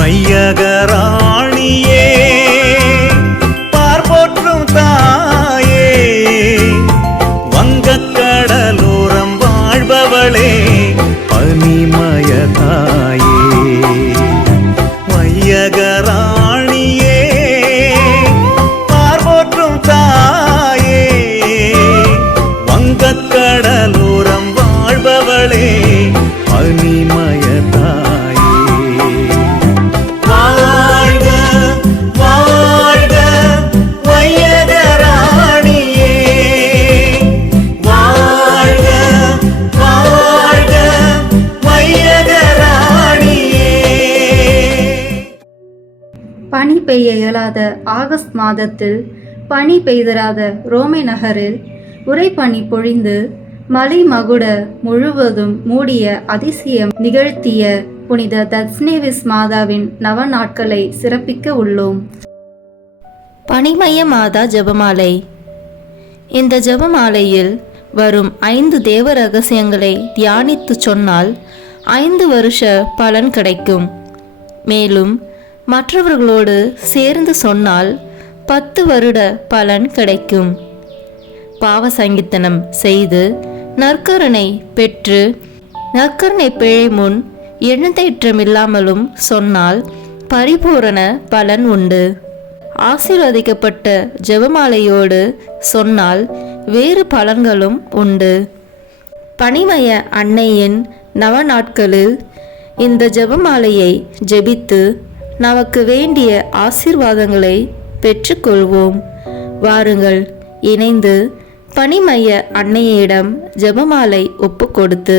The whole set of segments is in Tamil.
வையகராணியே பார்போற்றும் தாயே, வங்கக்கடலோரம் வாழ்பவளே பனிமய தாயே. வையகராணியே பார்போற்றும் தாயே, வங்கக்கடலோரம் வாழ்பவளே பனிமய தாயே. பனி பெய்ய இயலாத ஆகஸ்ட் மாதத்தில் பனி பெய்திராத ரோமை நகரில் உறைபனி பொழிந்து மலை மகுட முழுவதும் மூடிய அதிசயம் நிகழ்த்திய புனித தத்ஸ்னேவிஸ் மாதாவின் நவ நாட்களை சிறப்பிக்க உள்ளோம். பனிமய மாதா ஜெபமாலை. இந்த ஜெபமாலையில் வரும் 5 தேவ ரகசியங்களை தியானித்து சொன்னால் 5 வருஷ பலன் கிடைக்கும். மேலும் மற்றவர்களோடு சேர்ந்து சொன்னால் 10 வருட பலன் கிடைக்கும். பாவ சங்கீர்த்தனம் செய்து நற்கருணை பெற்று நற்கருணை பிழை முன் எழுந்தேற்றமில்லாமலும் சொன்னால் பரிபூரண பலன் உண்டு. ஆசீர்வதிக்கப்பட்ட ஜெபமாலையோடு சொன்னால் வேறு பலன்களும் உண்டு. பனிமய அன்னையின் நவ நாட்களில் இந்த ஜெபமாலையை ஜெபித்து நமக்கு வேண்டிய ஆசீர்வாதங்களை பெற்றுக்கொள்வோம். வாருங்கள், இணைந்து பனிமய அன்னையிடம் ஜெபமாலை ஒப்பு கொடுத்து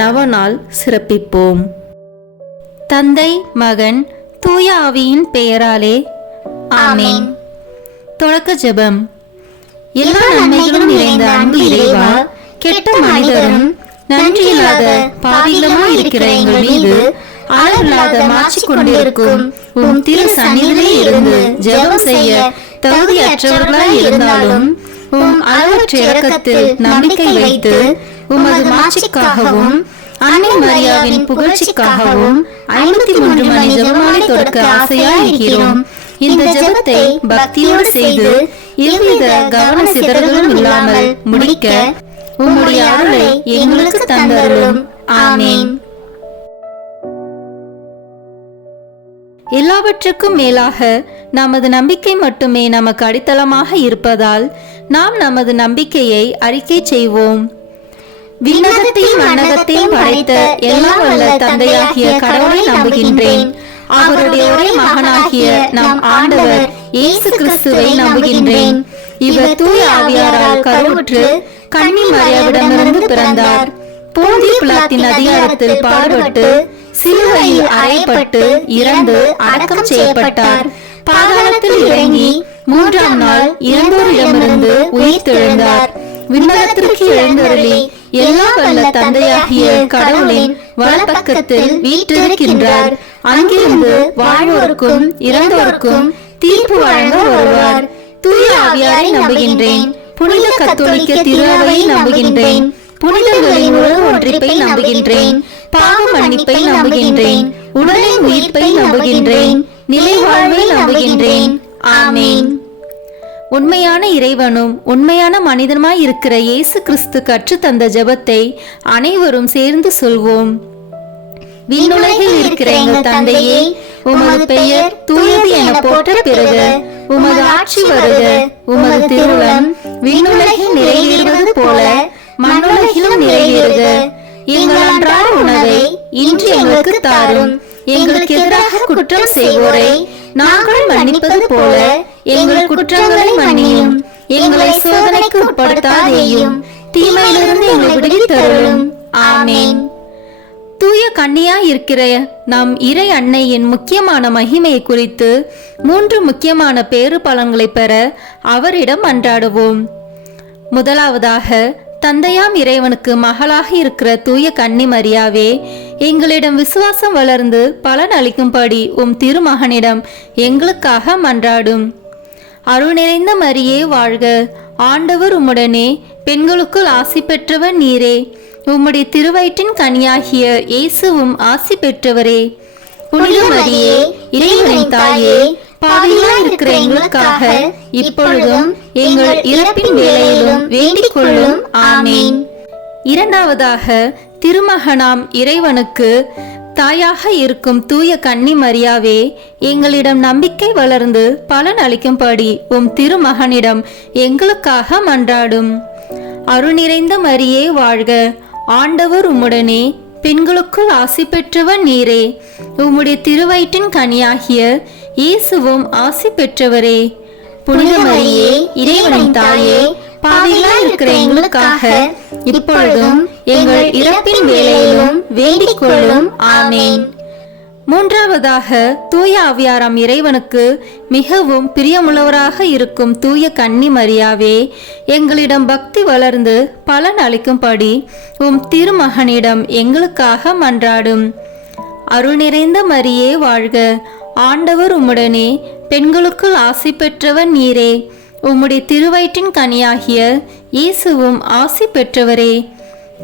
நவநாள் சிறப்பிப்போம். தந்தை, மகன், தூய ஆவியின் பெயராலே ஆமென். தொடக்க ஜெபம். எல்லா நன்மைகளும் நிறைந்த அன்பு இறைவா, கெட்ட மனிதரும் நன்றியில்லாத பாவிகளுமாய் இருக்கிற எங்கள் மீது அளவில்லாத மாற்றி கொண்டிருக்கும் உம் திரு சந்நிதியில் இருந்து ஜெபம் செய்ய தகுதியற்றவர்களாய் இருந்தாலும் உம் அளவற்ற இரக்கத்தில் நம்பிக்கை வைத்து உமது மாட்சிக்காகவும் அன்னை மரியாவின் புகழ்ச்சிக்காகவும் 53 மணி ஜெபமாலை தொடக்க ஆசையாய் இருக்கிறோம். இந்த ஜெபத்தை பக்தியோடு செய்து எவ்வித கவன சிதறலும் இல்லாமல் முடிக்க உம்முடைய அருளை எங்களுக்கு தந்தருளும். ஆமென். எல்லாவற்றுக்கும் மேலாக நமது நம்பிக்கை மட்டுமே நமக்கு அடித்தளமாக இருப்பதால் நாம் நமது நம்பிக்கையை அறிக்கை செய்வோம். விண்ணகத்தையும் மண்ணகத்தையும் படைத்த எல்லாம் வல்ல தந்தையாகிய கடவுளை நம்புகின்றேன். அவருடைய ஒரே மகனாகிய நம் ஆண்டவர் இயேசு கிறிஸ்துவை நம்புகின்றேன். இவர் தூய ஆவியாரால் கருவுற்று கன்னி மரியாவிடமிருந்து பிறந்தார். போந்திய பிலாத்தின் அதிகாரத்தில் பாடுபட்டு சிலுவையில் அறையப்பட்டு இறந்து அடக்கம் செய்யப்பட்டார். பாதாளத்தில் இறங்கி 3ஆம் நாள் இறந்தோரிடமிருந்து உயிர்த்தெழுந்தார். விண்ணகத்திற்கு எழுந்தருளி எல்லா வல்ல தந்தையாகிய கடவுளின் வலப்பக்கத்தில் வீற்றிருக்கின்றார். அங்கிருந்து வாழ்வோருக்கும் இறந்தோருக்கும் தீர்ப்பு வழங்க வருவார். தூய ஆவியாரை நம்புகின்றேன். புனித கத்தோலிக்க திருஅவையை நம்புகின்றேன். புனிதர்களின் உறவு ஒன்றிப்பை நம்புகின்றேன். பாவ மன்னிப்பை நம்புகின்றேன். உடலின் உயிர்ப்பை நம்புகின்றேன். நிலை வாழ்வை நம்புகின்றேன். ஆமென். உண்மையான இறைவனும் உண்மையான மனிதனுமாய் இருக்கிற இயேசு கிறிஸ்து கற்று தந்த ஜெபத்தை அனைவரும் சேர்ந்து சொல்வோம். விண்ணுலகில் இருக்கிற எங்கள் தந்தையே, உமது பெயர் தூயது என போற்ற பெறுக. உமது ஆட்சி வருக. உமது திருவுளம் விண்ணுலகில் நிறைவேறுவது போல மண்ணுலகிலும் நிறைவேறுக. எங்கள் அன்றாட உணவை இன்று எங்களுக்கு தாரும். எங்களுக்கு எதிராக குற்றம் செய்வோரை நாங்கள் மன்னிப்பது போல எங்கள் குற்றங்களை மன்னியும். எங்களை சோதனைக்கு உட்படுத்தாதேயும், தீமையிலிருந்து எங்களை விடுவித்தருளும். ஆமென். தூய கன்னியாய் இருக்கிற நம் இறை அன்னையின் முக்கியமான மகிமையை குறித்து 3 முக்கியமான பேறு பலன்களை பெற அவரிடம் அன்றாடுவோம். முதலாவதாக, தந்தையாம் இறைவனுக்கு மகளாக இருக்கிற தூய கன்னி மரியாவே, எங்களிடம் விசுவாசம் வளர்ந்து பலன் அளிக்கும்படி உம் திருமகனிடம் எங்களுக்காக மன்றாடும். அருள் நிறைந்த மரியே வாழ்க. ஆண்டவர் உம்முடனே, பெண்களுக்குள் ஆசி பெற்றவர் நீரே. உம்முடைய திருவயிற்றின் கனியாகிய இயேசுவும் ஆசி பெற்றவரே. புனித மரியே இறைவனின் தாயே, பாவிகளாய் இருக்கிற எங்களுக்காக இப்பொழுதும் எங்கள் இறப்பின் வேளையிலும் வேண்டிக் கொள்ளும். ஆமேன். இரண்டாவதாக, திருமகனாம் இறைவனுக்கு தாயாக இருக்கும் தூய கன்னி மரியாவே, எங்களிடம் நம்பிக்கை வளர்ந்து பலன் அளிக்கும்படி உம் திருமகனிடம் எங்களுக்காக மன்றாடும். அருள் நிறைந்த மரியே வாழ்க, ஆண்டவர் உம்முடனே, பெண்களுக்குள் ஆசி பெற்றவர் நீரே. உம்முடைய திருவயிற்றின் கனியாகிய இயேசுவும் ஆசி பெற்றவரே. புனித மரியே இறைவனின் தாயே, பாவிகளாய் இருக்கிற எங்களுக்காக இப்பொழுதும் எங்கள் இறப்பின் வேளையிலும் வேண்டிக் கொள்ளும். ஆமேன். மூன்றாவதாக, தூய ஆவியாராம் இறைவனுக்கு மிகவும் பிரியமுள்ளவராக இருக்கும் தூய கன்னி மரியாவே, எங்களிடம் பக்தி வளர்ந்து பலன் அளிக்கும்படி உம் திருமகனிடம் எங்களுக்காக மன்றாடும். அருள் நிறைந்த மரியே வாழ்க, ஆண்டவர் உம்முடனே, பெண்களுக்குள் ஆசி பெற்றவர் நீரே. உம்முடைய திருவயிற்றின் கனியாகிய இயேசுவும் ஆசி பெற்றவரே.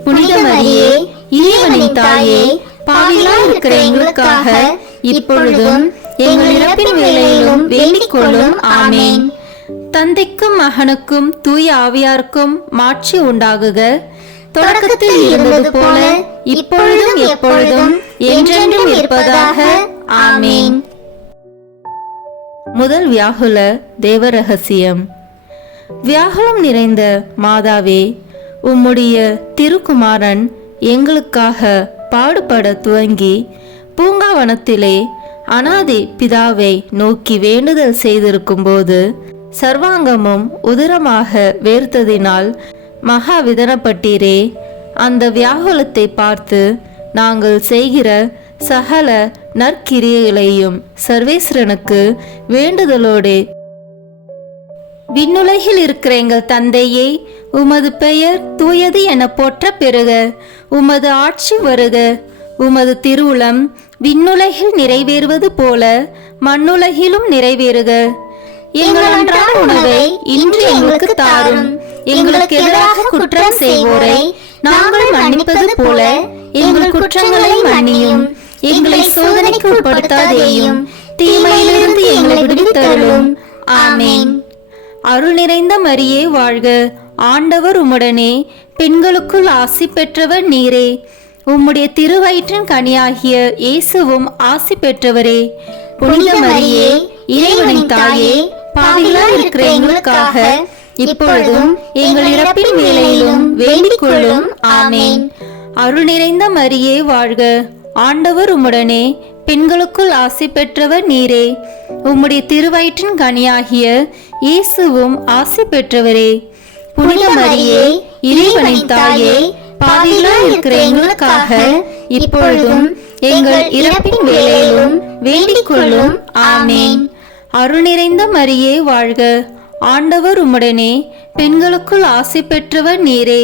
புனித மரியே இறைவனின் தாயே, பாவிகளாய் இருக்கிற எங்களுக்காக இப்பொழுதும் எங்கள் இறப்பின் வேளையிலும் வேண்டிக் கொள்ளும். ஆமேன். தந்தைக்கும் மகனுக்கும் தூய ஆவியாருக்கும் மாட்சி உண்டாகுக. தொடக்கத்தில் இருந்தது போல இப்பொழுதும் எப்பொழுதும் என்றென்றும் இருப்பதாக. ஆமேன். முதல் வியாகுல தேவரகசியம். வியாகுலம் நிறைந்த மாதாவே, உம்முடைய திருக்குமாரன் எங்களுக்காக பாடுபட துவங்கி பூங்காவனத்திலே அனாதி பிதாவை நோக்கி வேண்டுதல் செய்திருக்கும் போது சர்வாங்கமும் உதிரமாக வேர்த்ததினால் மகாவிதனப்பட்டீரே. அந்த வியாகுலத்தை பார்த்து நாங்கள் செய்கிற சகல நற்கிரியைகளையும் சர்வேஸ்வரனுக்கு வேண்டுதலோடே, விண்ணுலகில் இருக்கிற எங்கள் தந்தையே, உமது பெயர் தூயது என போற்ற பெறுக. உமது ஆட்சி வருக. உமது திருவுளம் விண்ணுலகில் நிறைவேறுவது போல மண்ணுலகிலும் நிறைவேறுக. எங்கள் அன்றாட உணவை இன்று எங்களுக்கு தாரும். எங்களுக்கு எதிராக குற்றம் செய்வோரை நாங்கள் மன்னிப்பது போல எங்கள் குற்றங்களை மன்னியும். எங்களை சோதனைக்கு உட்படுத்தாதேயும், தீமையிலிருந்து எங்களை விடுவித்தருளும். ஆமேன். அருள் நிறைந்த மரியே வாழ்க, ஆண்டவர் உம்முடனே, பெண்களுக்குள் ஆசி பெற்றவர் நீரே. உம்முடைய திருவயிற்றின் கனியாகிய இயேசுவும் ஆசி பெற்றவரே. புனித மரியே இறைவனின் தாயே, பாவிகளாய் இருக்கிற எங்களுக்காக இப்பொழுதும் எங்கள் இறப்பின் வேளையிலும் வேண்டிக் கொள்ளும். ஆமேன். அருள் நிறைந்த மரியே வாழ்க, ஆண்டவர் உம்முடனே, பெண்களுக்குள் ஆசி பெற்றவர் நீரே. உம்முடைய திருவயிற்றின் கனியாகிய இயேசுவும் ஆசி பெற்றவரே. புனித மரியே இறைவனின் தாயே, பாவிகளாய் இருக்கிற எங்களுக்காக இப்பொழுதும் எங்கள் இறப்பின் வேளையிலும் வேண்டிக் கொள்ளும். ஆமேன். அருள் நிறைந்த மரியே வாழ்க, ஆண்டவர் உம்முடனே, பெண்களுக்குள் ஆசி பெற்றவர் நீரே.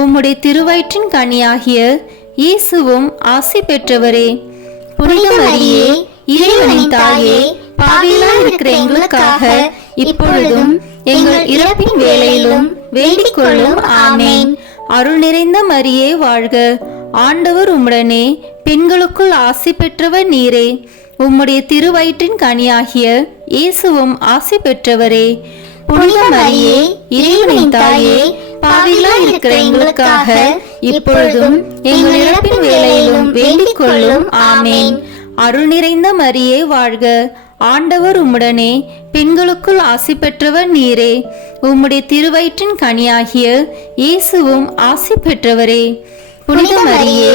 உம்முடைய திருவயிற்றின் கனியாகிய இயேசுவும் ஆசி பெற்றவரே. புனித மரியே இறைவனின் தாயே, பாவிகளாய் இருக்கிற எங்களுக்காக இப்பொழுதும் எங்கள் இறப்பின் வேளையிலும் வேண்டிக் கொள்ளும். ஆமேன். அருள் நிறைந்த மரியே வாழ்க, ஆண்டவர் உம்முடனே, பெண்களுக்குள் ஆசி பெற்றவர் நீரே. உம்முடைய திருவயிற்றின் கனியாகிய இயேசுவும் ஆசி பெற்றவரே. புனித மரியே இறைவனின் தாயே, பாவிகளாய் இருக்கிற எங்களுக்காக இப்பொழுதும் எங்கள் இறப்பின் வேளையிலும் வேண்டிக் கொள்ளும். ஆமேன். அருள் நிறைந்த மரியே வாழ்க, ஆண்டவர் உம்முடனே, பெண்களுக்குள் ஆசி பெற்றவர் நீரே. உம்முடைய திருவயிற்றின் கனியாகிய இயேசுவும் ஆசி பெற்றவரே. புனித மரியே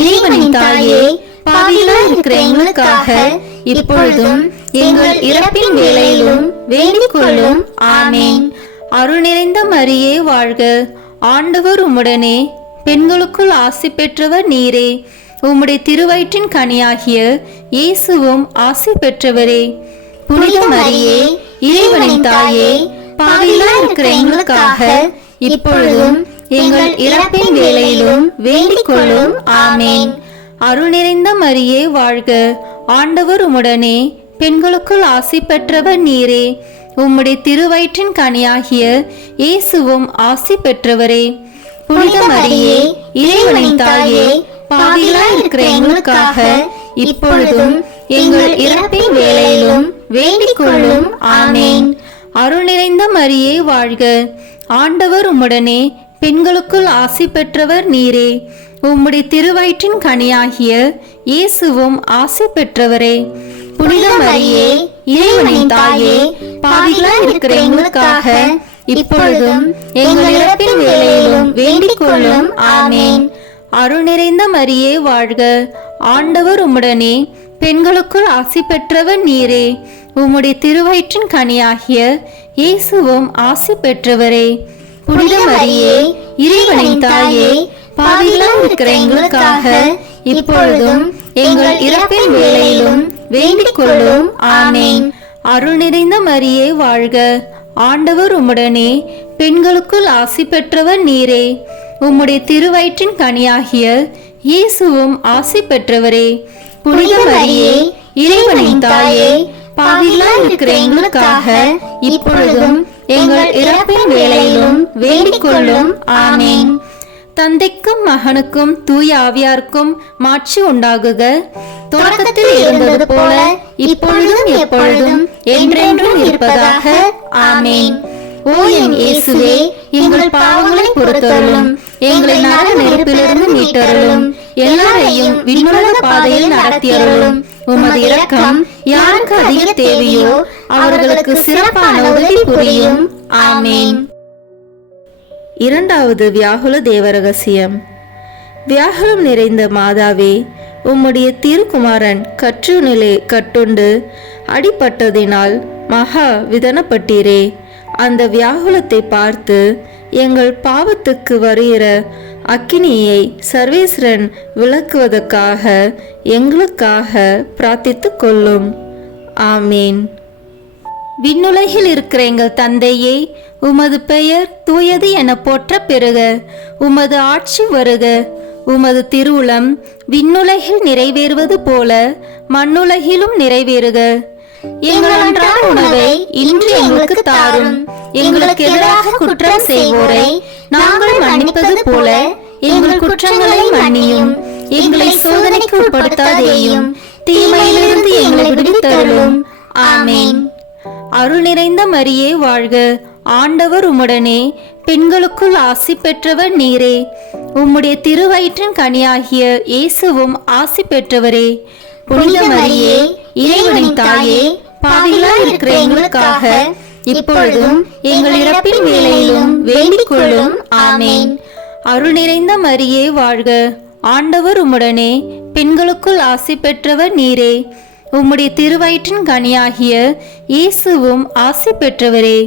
இறைவனின் தாயே, பாவிகளாய் இருக்கிற எங்களுக்காக இப்பொழுதும் எங்கள் இறப்பின் வேளையிலும் வேண்டிக் கொள்ளும். ஆமேன். அருள் நிறைந்த மரியே வாழ்க, ஆண்டவர் உம்முடனே, பெண்களுக்குள் ஆசி பெற்றவர் நீரே. உம்முடைய திருவயிற்றின் கனியாகிய இயேசுவும் ஆசி பெற்றவரே. புனித மரியே இறைவனின் தாயே, பாவிகளாய் இருக்கிற எங்களுக்காக இப்பொழுதும் எங்கள் இறப்பின் வேளையிலும் வேண்டிக் கொள்ளும். ஆமேன். அருள் நிறைந்த மரியே வாழ்க, ஆண்டவர் உம்முடனே, பெண்களுக்குள் ஆசி பெற்றவர் நீரே. உம்முடைய திருவயிற்றின் கனியாகிய இயேசுவும் ஆசி பெற்றவரே. புனித மரியே இறைவனின் தாயே, பாவிகளாய் இருக்கிற எங்களுக்காக இப்பொழுதும் எங்கள் இறப்பின் வேளையிலும் வேண்டிக் கொள்ளும். ஆமேன். அருள் நிறைந்த மரியே வாழ்க. ஆண்டவர் உம்முடனே, பெண்களுக்குள் ஆசி பெற்றவர் நீரே. உம்முடைய திருவயிற்றின் கனியாகிய இயேசுவும் ஆசி பெற்றவரே. புனித மரியே, இறைவனின் தாயே, பாவிகளாய் இருக்கிற எங்களுக்காக இப்பொழுதும் எங்கள் இறப்பின் வேளையிலும் வேண்டிக் கொள்ளும். ஆமேன். அருள் நிறைந்த மரியே வாழ்க. ஆண்டவர் உம்முடனே, பெண்களுக்குள் ஆசி பெற்றவர் நீரே. உம்முடைய திருவயிற்றின் கனியாகிய இயேசுவும் ஆசி பெற்றவரே. புனித மரியே, இறைவனின் தாயே, பாவிகளாய் இருக்கிற எங்களுக்காக இப்பொழுதும் எங்கள் இறப்பின் வேளையிலும் வேண்டிக் கொள்ளும். ஆமேன். அருள் நிறைந்த மரியே வாழ்க. ஆண்டவர் உம்முடனே, பெண்களுக்குள் ஆசி பெற்றவர் நீரே. உம்முடைய திருவயிற்றின் கனியாகிய இயேசுவும் ஆசி பெற்றவரே. புனித மரியே, இறைவனின் தாயே, பாவிகளாய் இருக்கிற எங்களுக்காக இப்பொழுதும் எங்கள் இறப்பின் வேளையிலும் வேண்டிக் கொள்ளும். ஆமேன். தந்தைக்கும் மகனுக்கும் தூய ஆவியாருக்கும் மாட்சி உண்டாகுக. தொடக்கத்தில் இருந்தது போல இப்பொழுதும் எப்பொழுதும் என்றென்றும் இருப்பதாக. ஆமேன். ஓ என் இயேசுவே, எங்கள் பாவங்களை பொறுத்தருளும், எங்களை நரக நெருப்பிலிருந்து மீட்டருளும், எல்லாரையும் விண்ணுலக பாதையில் நடத்தியருளும். உமது இரக்கம் யாருக்கு அதிக தேவையோ அவர்களுக்கு சிறப்பான உதவி புரியும். ஆமேன். இரண்டாவது வியாகுல தேவரகசியம். வியாகுலம் நிறைந்த மாதாவே, உம்முடைய திருக்குமாரன் கற்றுநிலை கட்டுண்டு அடிபட்டதினால் மகா விதனப்பட்டீரே. அந்த வியாகுலத்தை பார்த்து எங்கள் பாவத்துக்கு வருகிற அக்கினியை சர்வேஸ்வரன் விளக்குவதற்காக எங்களுக்காக பிரார்த்தித்து கொள்ளும். ஆமேன். விண்ணுலகில் இருக்கிற எங்கள் தந்தையே, உமது பெயர் தூயது என போற்ற பெறுக. உமது ஆட்சி வருக. உமது திருவுளம் விண்ணுலகில் நிறைவேறுவது போல மண்ணுலகிலும் நிறைவேறுக. எங்கள் அன்றாட உணவை இன்று எங்களுக்கு தாரும். எங்களுக்கு எதிராக குற்றம் செய்வோரை நாங்கள் மன்னிப்பது போல எங்கள் குற்றங்களை மன்னியும். எங்களை சோதனைக்கு உட்படுத்தாதேயும், தீமையிலிருந்து எங்களை விடுவித்தருளும். ஆமேன். அருள் நிறைந்த மரியே வாழ்க. ஆண்டவர் உம்முடனே, பெண்களுக்குள் ஆசி பெற்றவர் நீரே. உம்முடைய திருவயிற்றின் கனியாகிய இயேசுவும் ஆசி பெற்றவரே. புனித மரியே, இறைவனின் தாயே, பாவிகளாய் இருக்கிற எங்களுக்காக இப்பொழுதும் எங்கள் இறப்பின் வேளையிலும் வேண்டிக் கொள்ளும். ஆமேன். அருள் நிறைந்த மரியே வாழ்க. ஆண்டவர் உம்முடனே, பெண்களுக்குள் ஆசி பெற்றவர் நீரே. உம்முடைய திருவயிற்றின் கனியாகிய இயேசுவும் ஆசி பெற்றவரே.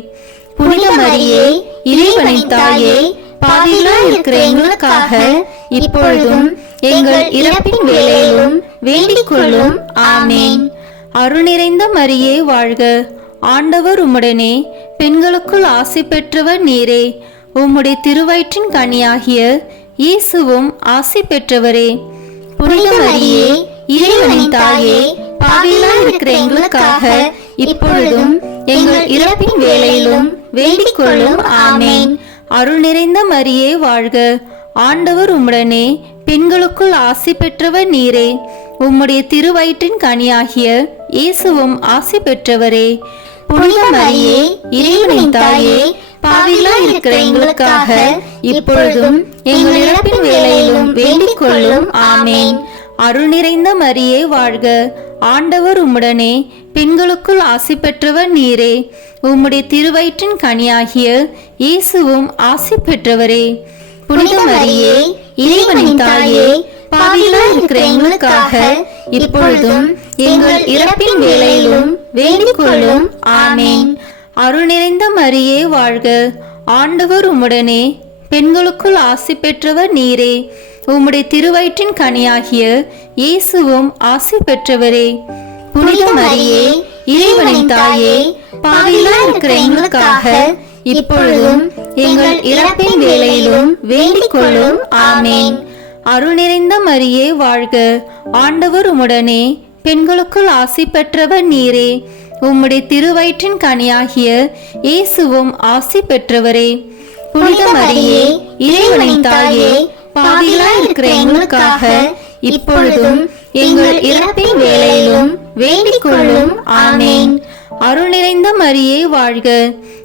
புனித மரியே, இறைவனின் தாயே, பாவிகளாய் இருக்கிற எங்களுக்காக இப்பொழுதும் எங்கள் இறப்பின் வேளையிலும் வேண்டிக் கொள்ளும். ஆமேன். அருள் நிறைந்த மரியே வாழ்க. ஆண்டவர் உம்முடனே, பெண்களுக்குள் ஆசி பெற்றவர் நீரே. உம்முடைய திருவயிற்றின் கனியாகிய இயேசுவும் ஆசி பெற்றவரே. புனித மரியே, இறைவனின் தாயே, பாவிகளாய் இருக்கிற எங்களுக்காக இப்பொழுதும் எங்கள் இறப்பின் வேளையிலும் வேண்டிக் கொள்ளும். ஆமேன். அருள் நிறைந்த மரியே வாழ்க. ஆண்டவர் உம்முடனே, பெண்களுக்குள் ஆசி பெற்றவர் நீரே. உம்முடைய திருவயிற்றின் கனியாகிய இயேசுவும் ஆசி பெற்றவரே. புனித மரியே, இறைவனின் தாயே, பாவிகளாய் இருக்கிற எங்களுக்காக இப்பொழுதும் எங்கள் இறப்பின் வேளையிலும் வேண்டிக் கொள்ளும். ஆமேன். அருள் நிறைந்த மரியே வாழ்க. ஆண்டவர் உம்முடனே, பெண்களுக்குள் ஆசி பெற்றவர் நீரே. உம்முடைய திருவயிற்றின் கனியாகிய இயேசுவும் ஆசி பெற்றவரே. புனித மரியே, இறைவனின் தாயே, பாவிகளாய் இருக்கிற எங்களுக்காக இப்பொழுதும் எங்கள் இறப்பின் வேளையிலும் வேண்டிக் கொள்ளும். ஆமேன். அருள் நிறைந்த மரியே வாழ்க. ஆண்டவர் உம்முடனே, பெண்களுக்குள் ஆசி பெற்றவர் நீரே. உம்முடைய திருவயிற்றின் கனியாகிய இயேசுவும் ஆசி பெற்றவரே. புனித மரியே, இறைவனின் தாயே, பாவிகளாய் இருக்கிற எங்களுக்காக இப்பொழுதும் எங்கள் இறப்பின் வேளையிலும் வேண்டிக் கொள்ளும். ஆமேன். அருள் நிறைந்த மரியே வாழ்க. ஆண்டவர் உம்முடனே, பெண்களுக்குள் ஆசி பெற்றவர் நீரே. உம்முடைய திருவயிற்றின் கனியாகிய இயேசுவும் ஆசி பெற்றவரே. புனித மரியே, இறைவனின் தாயே, பாவிகளாய் இருக்கிற எங்களுக்காக இப்பொழுதும் எங்கள் இறப்பின் வேளையிலும் வேண்டிக் கொள்ளும். ஆமேன். அருள் நிறைந்த மரியே வாழ்க,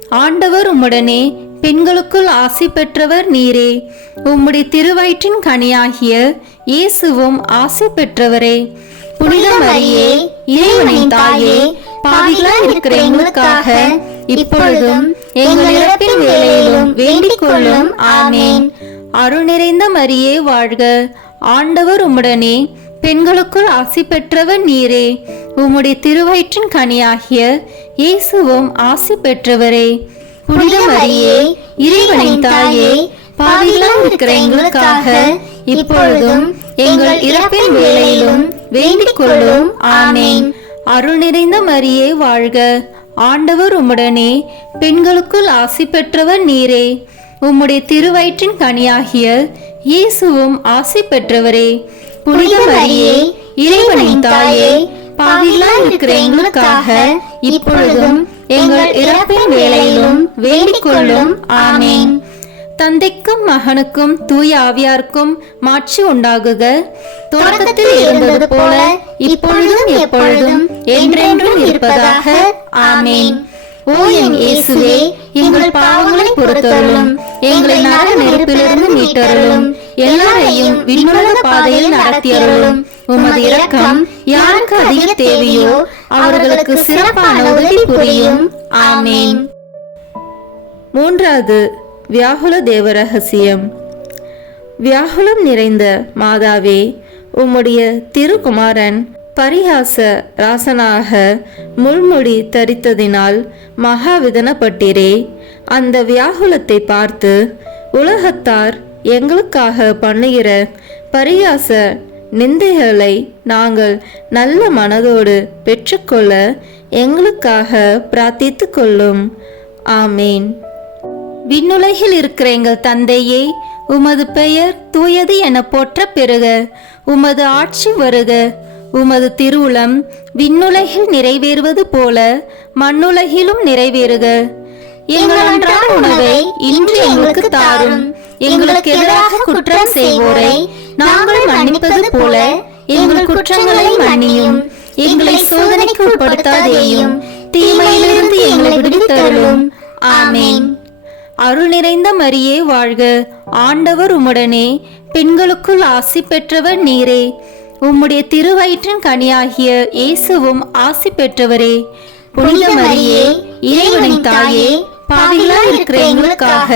ஆண்டவர் உம்முடனே, பெண்களுக்குள் ஆசி பெற்றவர் நீரே. உம்முடைய திருவயிற்றின் கனியாகிய இயேசுவும் ஆசி பெற்றவரே. புனித மரியே, இறைவனின் தாயே, பாவிகளாய் இருக்கிற எங்களுக்காக இப்பொழுதும் எங்கள் இறப்பின் வேளையிலும் வேண்டிக் கொள்ளும். ஆமேன். அருள் நிறைந்த மரியே வாழ்க, ஆண்டவர் உம்முடனே, பெண்களுக்குள் ஆசி பெற்றவர் நீரே. உம்முடைய திருவயிற்றின் கனியாகிய இயேசுவும் ஆசி பெற்றவரே. புனித மரியே, இறைவனின் தாயே, பாவிகளாய் இருக்கிற எங்களுக்காக இப்பொழுதும் எங்கள் இறப்பின் வேளையிலும் வேண்டிக் கொள்ளும். ஆமேன். அருள் நிறைந்த மரியே வாழ்க, ஆண்டவர் உம்முடனே, பெண்களுக்குள் ஆசி பெற்றவர் நீரே. உம்முடைய திருவயிற்றின் கனியாகிய இயேசுவும் ஆசி பெற்றவரே. புனித மரியே, இறைவனின் தாயே, பாவிகளாய் இருக்கிற எங்களுக்காக இப்பொழுதும் எங்கள் இறப்பின் வேளையிலும் வேண்டிக் கொள்ளும். ஆமேன். தந்தைக்கும் மகனுக்கும் தூய ஆவியாருக்கும் மாட்சி உண்டாகுக. தொடக்கத்தில் இருந்தது போல இப்பொழுதும் எப்பொழுதும் என்றென்றும் இருப்பதாக. ஆமேன். ஓ என் இயேசுவே, எங்கள் பாவங்களை பொறுத்தருளும், எங்களை நரக நெருப்பிலிருந்து மீட்டருளும், எல்லாரையும் விண்ணுலக பாதையில் நடத்தியருளும். உமது இரக்கம் யாருக்கு அதிக தேவையோ அவர்களுக்கு சிறப்பான உதவி புரியும். ஆமேன். மூன்றாவது வியாகுல தேவ ரகசியம். வியாகுலம் நிறைந்த மாதாவே, உம்முடைய திருக்குமாரன் பரிகாச ராசனாக முள்முடி தரித்ததினால் மகாவிதனப்பட்டீரே. அந்த வியாகுலத்தை பார்த்து உலகத்தார் எங்களுக்காக பண்ணுகிற பரிகாச நிந்தைகளை நாங்கள் நல்ல மனதோடு பெற்றுக்கொள்ள எங்களுக்காக பிரார்த்தித்து கொள்ளும். ஆமேன். விண்ணுலகில் இருக்கிற எங்கள் தந்தையே, உமது பெயர் தூயது என போற்ற பெறுக. உமது ஆட்சி வருக. உமது திருவுளம் விண்ணுலகில் நிறைவேறுவது போல மண்ணுலகிலும் நிறைவேறுக. எங்கள் அன்றாட உணவை இன்று எங்களுக்கு தாரும். எங்களுக்கு எதிராக குற்றம் செய்வோரை நாங்கள் மன்னிப்பது போல எங்கள் குற்றங்களை மன்னியும். எங்களை சோதனைக்கு உட்படுத்தாதேயும், தீமையிலிருந்து எங்களை விடுவித்தருளும். ஆமேன். அருள் நிறைந்த மரியே வாழ்க, ஆண்டவர் உம்முடனே, பெண்களுக்குள் ஆசி பெற்றவர் நீரே. உம்முடைய திருவயிற்றின் கனியாகிய இயேசுவும் ஆசி பெற்றவரே. புனித மரியே, இறைவனின் தாயே, பாவிகளாய் இருக்கிற எங்களுக்காக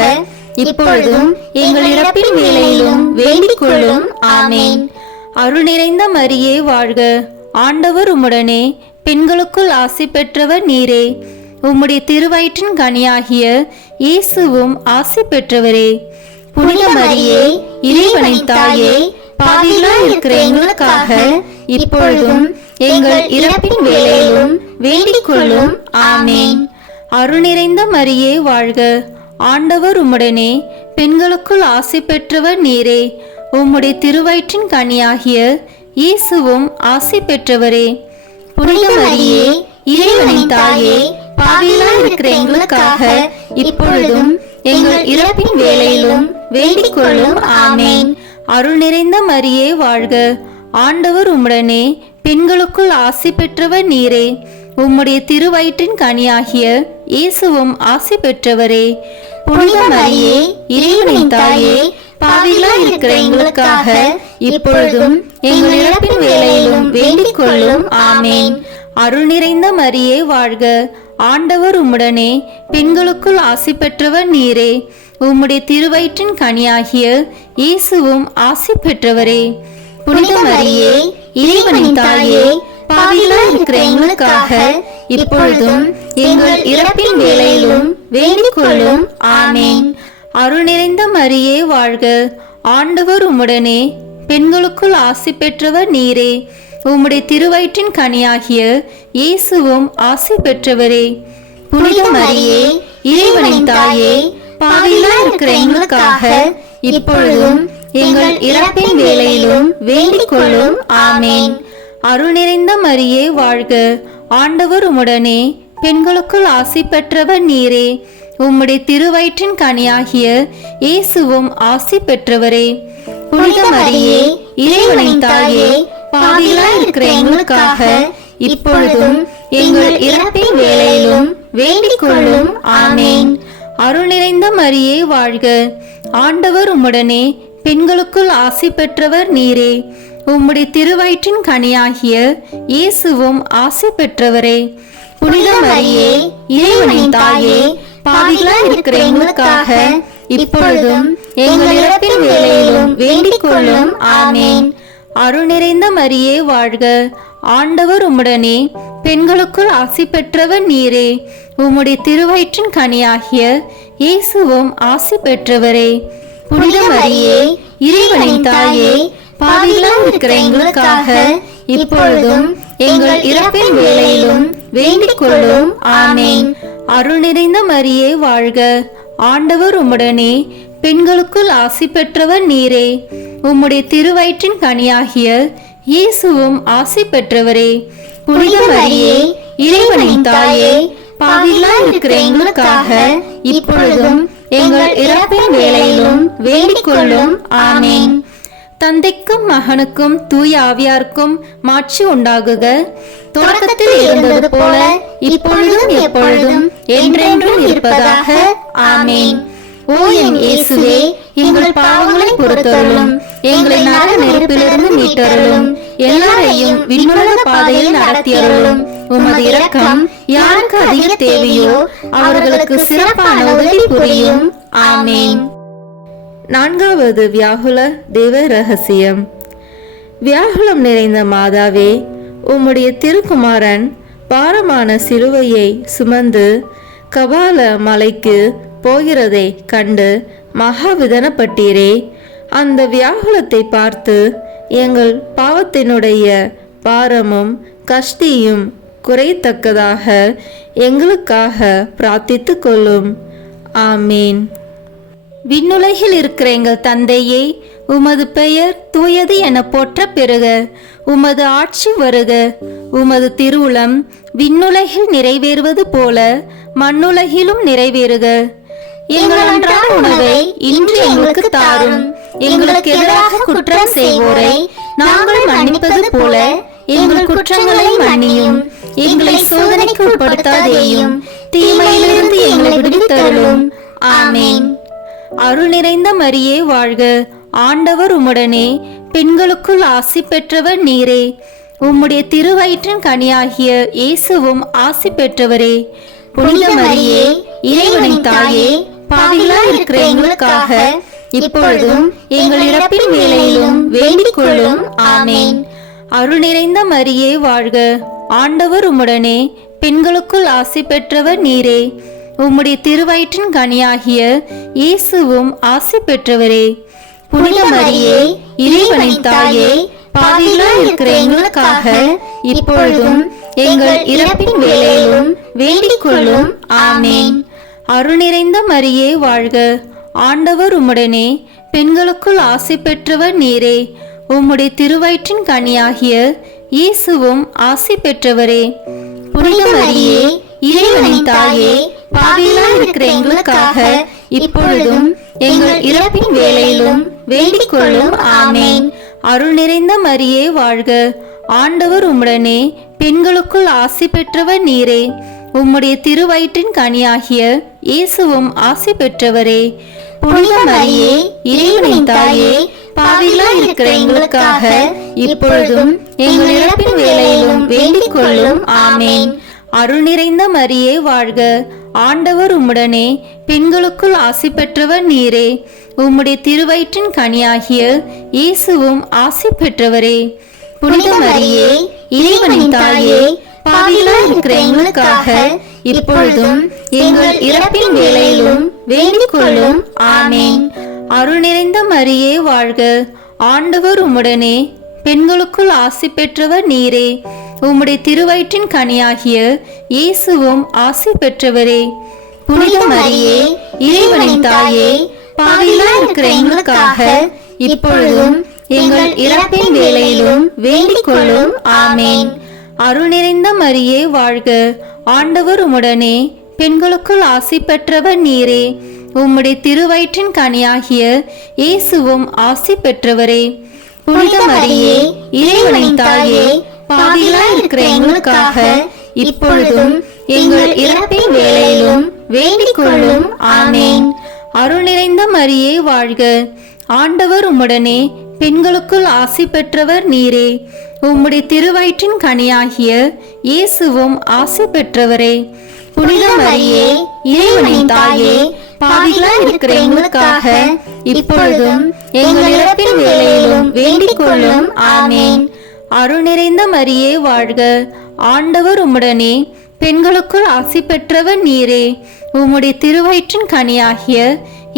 இப்பொழுதும் எங்கள் இறப்பின் வேளையிலும் வேண்டிக் கொள்ளும். ஆமேன். அருள் நிறைந்த மரியே வாழ்க, ஆண்டவர் உம்முடனே, பெண்களுக்குள் ஆசி பெற்றவர் நீரே. உம்முடைய திருவயிற்றின் கனியாகிய இயேசுவும் ஆசி பெற்றவரே. புனித மரியே, இறைவனின் தாயே, பாவிகளாய் இருக்கிற எங்களுக்காக இப்பொழுதும் எங்கள் இறப்பின் வேளையிலும் வேண்டிக் கொள்ளும். ஆமேன். அருள் நிறைந்த மரியே வாழ்க, ஆண்டவர் உம்முடனே, பெண்களுக்குள் ஆசி பெற்றவர் நீரே. உம்முடைய திருவயிற்றின் கனியாகிய இயேசுவும் ஆசி பெற்றவரே. புனித மரியே, இறைவனின் தாயே, பாவிகளாய் இருக்கிற எங்களுக்காக இப்பொழுதும் எங்கள் இறப்பின் வேளையிலும் வேண்டிக் கொள்ளும். ஆமேன். அருள் நிறைந்த மரியே வாழ்க, ஆண்டவர் உம்முடனே, பெண்களுக்குள் ஆசி பெற்றவர் நீரே. உம்முடைய திருவயிற்றின் கனியாகிய இயேசுவும் ஆசி பெற்றவரே. புனித மரியே, இறைவனின் தாயே, பாவிகளாய் இருக்கிற எங்களுக்காக இப்பொழுதும் எங்கள் இறப்பின் வேளையிலும் வேண்டிக் கொள்ளும். ஆமேன். அருள் நிறைந்த மரியே வாழ்க, ஆண்டவர் உம்முடனே, பெண்களுக்குள் ஆசி பெற்றவர் நீரே. உம்முடைய திருவயிற்றின் கனியாகிய இயேசுவும் ஆசி பெற்றவரே. புனித மரியே, இறைவனின் தாயே, பாவிகளாய் இருக்கிற எங்களுக்காக இப்பொழுதும் எங்கள் இறப்பின் வேளையிலும் வேண்டிக் கொள்ளும். ஆமேன். அருள் நிறைந்த மரியே வாழ்க, ஆண்டவர் உம்முடனே, பெண்களுக்குள் ஆசி பெற்றவர் நீரே. உம்முடைய திருவயிற்றின் கனியாகிய இயேசுவும் ஆசி பெற்றவரே. புனித மரியே, இறைவனின் தாயே, பாவிகளாய் இருக்கிற எங்களுக்காக இப்பொழுதும் எங்கள் இறப்பின் வேளையிலும் வேண்டிக் கொள்ளும். ஆமேன். அருள் நிறைந்த மரியே வாழ்க, ஆண்டவர் உம்முடனே, பெண்களுக்குள் ஆசி பெற்றவர் நீரே. உம்முடைய திருவயிற்றின் கனியாகிய இயேசுவும் ஆசி பெற்றவரே. புனித மரியே, இறைவனின் தாயே, பாவிகளாய் இருக்கிற எங்களுக்காக இப்பொழுதும் எங்கள் இறப்பின் வேளையிலும் வேண்டிக் கொள்ளும். ஆமேன். அருள் நிறைந்த மரியே வாழ்க, ஆண்டவர் உம்முடனே, பெண்களுக்குள் ஆசி பெற்றவர் நீரே. உம்முடைய திருவயிற்றின் கனியாகிய இயேசுவும் ஆசி பெற்றவரே. புனித மரியே, இறைவனின் தாயே, பாவிகளாய் இருக்கிற எங்களுக்காக இப்பொழுதும் எங்கள் இறப்பின் வேளையிலும் வேண்டிக் கொள்ளும். ஆமேன். அருள் நிறைந்த மரியே வாழ்க, ஆண்டவர் உம்முடனே, பெண்களுக்குள் ஆசி பெற்றவர் நீரே. உம்முடைய திருவயிற்றின் கனியாகிய இயேசுவும் ஆசி பெற்றவரே. புனித மரியே, இறைவனின் தாயே, பாவிகளாய் இருக்கிற எங்களுக்காக இப்பொழுதும் எங்கள் இறப்பின் வேளையிலும் வேண்டிக் கொள்ளும். ஆமேன். அருள் நிறைந்த மரியே வாழ்க, ஆண்டவர் உம்முடனே, பெண்களுக்குள் ஆசி பெற்றவர் நீரே. உம்முடைய திருவயிற்றின் கனியாகிய இயேசுவும் ஆசி பெற்றவரே. புனித மரியே, இறைவனின் தாயே, பாவிகளாய் இருக்கிற எங்களுக்காக இப்பொழுதும் எங்கள் இறப்பின் வேளையிலும் வேண்டிக் கொள்ளும். ஆமேன். தந்தைக்கும் மகனுக்கும் தூய ஆவியாருக்கும் மாட்சி உண்டாகுக. தொடக்கத்தில் இருந்தது போல இப்பொழுதும் எப்பொழுதும் என்றென்றும் இருப்பதாக. ஆமேன். ஓ என் இயேசுவே, எங்கள் பாவங்களை பொறுத்தருளும், எங்களை நரக நெருப்பிலிருந்து மீட்டருளும், எல்லாரையும் விண்ணுலக பாதையில் நடத்தியருளும். உமது இரக்கம் யாருக்கு அதிக தேவையோ அவர்களுக்கு சிறப்பான உதவி புரியும். ஆமேன். நான்காவது வியாகுல தேவ ரகசியம். வியாகுலம் நிறைந்த மாதாவே, உம்முடைய திருக்குமாரன் பாரமான சிலுவையை சுமந்து கபால மலைக்கு போகிறதை கண்டு மகாவிதனப்பட்டீரே. அந்த வியாகுலத்தை பார்த்து எங்கள் பாவத்தினுடைய பாரமும் கஷ்டியும் குறையத்தக்கதாக எங்களுக்காக பிரார்த்தித்து கொள்ளும். ஆமீன். விண்ணுலகில் இருக்கிற எங்கள் தந்தையே, உமது பெயர் தூயது என போற்ற பெறுக. உமது ஆட்சி வருக. உமது திருவுளம் விண்ணுலகில் நிறைவேறுவது போல மண்ணுலகிலும் நிறைவேறுக. எங்கள் அன்றாட உணவை இன்று எங்களுக்கு தாரும். எங்களுக்கு எதிராக குற்றம் செய்வோரை நாங்கள் மன்னிப்பது போல எங்கள் குற்றங்களை மன்னியும். எங்களை சோதனைக்கு உட்படுத்தாதேயும், தீமையிலிருந்து எங்களை விடுவித்தருளும். ஆமேன். அருள் நிறைந்த மரியே வாழ்க, ஆண்டவர் உம்முடனே, பெண்களுக்குள் ஆசி பெற்றவர் நீரே. உம்முடைய திருவயிற்றின் கனியாகிய இயேசுவும் ஆசி பெற்றவரே. புனித மரியே, இறைவனின் தாயே, பாவிகளாய் இருக்கிற எங்களுக்காக இப்பொழுதும் எங்கள் இறப்பின் வேளையிலும் வேண்டிக் கொள்ளும். ஆமேன். அருள் நிறைந்த மரியே வாழ்க, ஆண்டவர் உம்முடனே, பெண்களுக்குள் ஆசி பெற்றவர் நீரே. உம்முடைய திருவயிற்றின் கனியாகிய இயேசுவும் ஆசி பெற்றவரே. புனித மரியே, இறைவனின் தாயே, பாவிகளாய் இருக்கிற எங்களுக்காக இப்பொழுதும் எங்கள் இறப்பின் வேளையிலும் வேண்டிக் கொள்ளும். ஆமேன். அருள் நிறைந்த மரியே வாழ்க, ஆண்டவர் உம்முடனே, பெண்களுக்குள் ஆசி பெற்றவர் நீரே. உம்முடைய திருவயிற்றின் கனியாகிய இயேசுவும் ஆசி பெற்றவரே. புனித மரியே, இறைவனின் தாயே, பாவிகளாய் இருக்கிற எங்களுக்காக இப்பொழுதும் எங்கள் இறப்பின் வேளையிலும் வேண்டிக் கொள்ளும். ஆமேன். அருள் நிறைந்த மரியே வாழ்க, ஆண்டவர் உம்முடனே, பெண்களுக்குள் ஆசி பெற்றவர் நீரே. உம்முடைய திருவயிற்றின் கனியாகிய இயேசுவும் ஆசி பெற்றவரே. புனித மரியே, இறைவனின் தாயே, பாவிகளாய் இருக்கிற எங்களுக்காக இப்பொழுதும் எங்கள் இறப்பின் வேளையிலும் வேண்டிக் கொள்ளும். ஆமேன். அருள் நிறைந்த மரியே வாழ்க, ஆண்டவர் உம்முடனே, பெண்களுக்குள் ஆசி பெற்றவர் நீரே. உம்முடைய திருவயிற்றின் கனியாகிய இயேசுவும் ஆசி பெற்றவரே. புனித மரியே, இறைவனின் தாயே, பாவிகளாய் இருக்கிற எங்களுக்காக இப்பொழுதும் எங்கள் இறப்பின் வேளையிலும் வேண்டிக் கொள்ளும். ஆமேன். அருள் நிறைந்த மரியே வாழ்க, ஆண்டவர் உம்முடனே, பெண்களுக்குள் ஆசி பெற்றவர் நீரே. உம்முடைய திருவயிற்றின் கனியாகிய இயேசுவும் ஆசி பெற்றவரே. புனித மரியே, இறைவனின் தாயே, பாவிகளாய் இருக்கிற எங்களுக்காக இப்பொழுதும் எங்கள் இறப்பின் வேளையிலும் வேண்டிக் கொள்ளும். ஆமேன். அருள் நிறைந்த மரியே வாழ்க, ஆண்டவர் உம்முடனே, பெண்களுக்குள் ஆசி பெற்றவர் நீரே. உம்முடைய திருவயிற்றின் கனியாகிய இயேசுவும் ஆசி பெற்றவரே. புனித மரியே இறைவனின் தாயே, பாவிகளாய் இருக்கிற எங்களுக்காக இப்பொழுதும் எங்கள் இறப்பின் வேளையிலும் வேண்டிக் கொள்ளும். ஆமேன். அருள் நிறைந்த மரியே வாழ்க. ஆண்டவர் உம்முடனே, பெண்களுக்குள் ஆசி பெற்றவர் நீரே. உம்முடைய திருவயிற்றின் கனியாகிய இயேசுவும் ஆசி பெற்றவரே. புனித மரியே இறைவனின் தாயே, பாவிகளாய் இருக்கிற எங்களுக்காக இப்பொழுதும் எங்கள் இறப்பின் வேளையிலும் வேண்டிக் கொள்ளும். ஆமேன். அருள் நிறைந்த மரியே வாழ்க. ஆண்டவர் உம்முடனே, பெண்களுக்குள் ஆசி பெற்றவர் நீரே. உம்முடைய திருவயிற்றின் கனியாகிய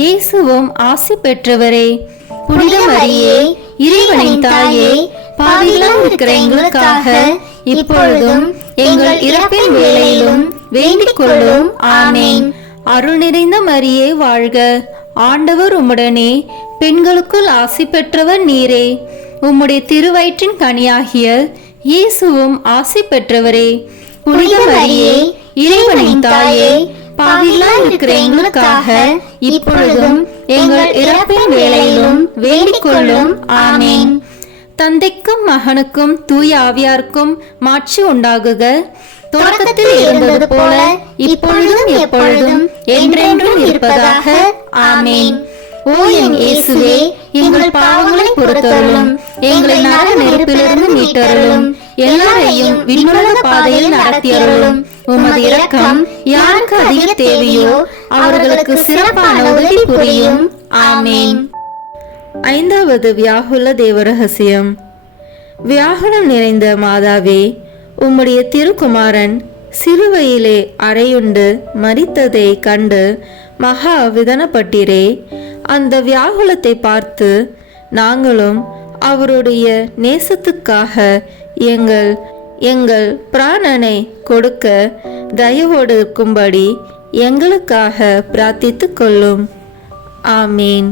இயேசுவும் ஆசி பெற்றவரே. புனித மரியே இறைவனின் தாயே, பாவிகளாய் இருக்கிற எங்களுக்காக இப்பொழுதும் எங்கள் இறப்பின் வேளையிலும் வேண்டிக் கொள்ளும். ஆமேன். அருள் நிறைந்த மரியே வாழ்க. ஆண்டவர் உம்முடனே, பெண்களுக்குள் ஆசி பெற்றவர் நீரே. உம்முடைய திருவயிற்றின் கனியாகிய இயேசுவும் ஆசி பெற்றவரே. புனித மரியே இறைவனின் தாயே, பாவிகளாய் இருக்கிற எங்களுக்காக இப்பொழுதும் எங்கள் இறப்பின் வேளையிலும் வேண்டிக் கொள்ளும். ஆமேன். தந்தைக்கும் மகனுக்கும் தூய ஆவியாருக்கும் மாட்சி உண்டாகுக. தொடக்கத்தில் இருந்தது போல இப்பொழுதும் எப்பொழுதும் என்றென்றும் இருப்பதாக. ஆமேன். ஓ என் இயேசுவே, எங்கள் பாவங்களை பொறுத்தருளும், எங்களை நரக நெருப்பிலிருந்து மீட்டருளும், எல்லாரையும் விண்ணுலக பாதையில் நடத்தியருளும். உமது இரக்கம் யாருக்கு அதிக தேவையோ அவர்களுக்கு சிறப்பான உதவி புரியும். ஆமேன். ஐந்தாவது வியாகுல தேவரகசியம். வியாகுலம் நிறைந்த மாதாவே, உம்முடைய திருக்குமாரன் சிலுவையிலே அறையுண்டு மரித்ததை கண்டு மகா விதனப்பட்டீரே. அந்த வியாகுலத்தை பார்த்து நாங்களும் அவருடைய நேசத்துக்காக எங்கள் பிராணனை கொடுக்க தயவோடு இருக்கும்படி எங்களுக்காக பிரார்த்தித்து கொள்ளும். ஆமீன்.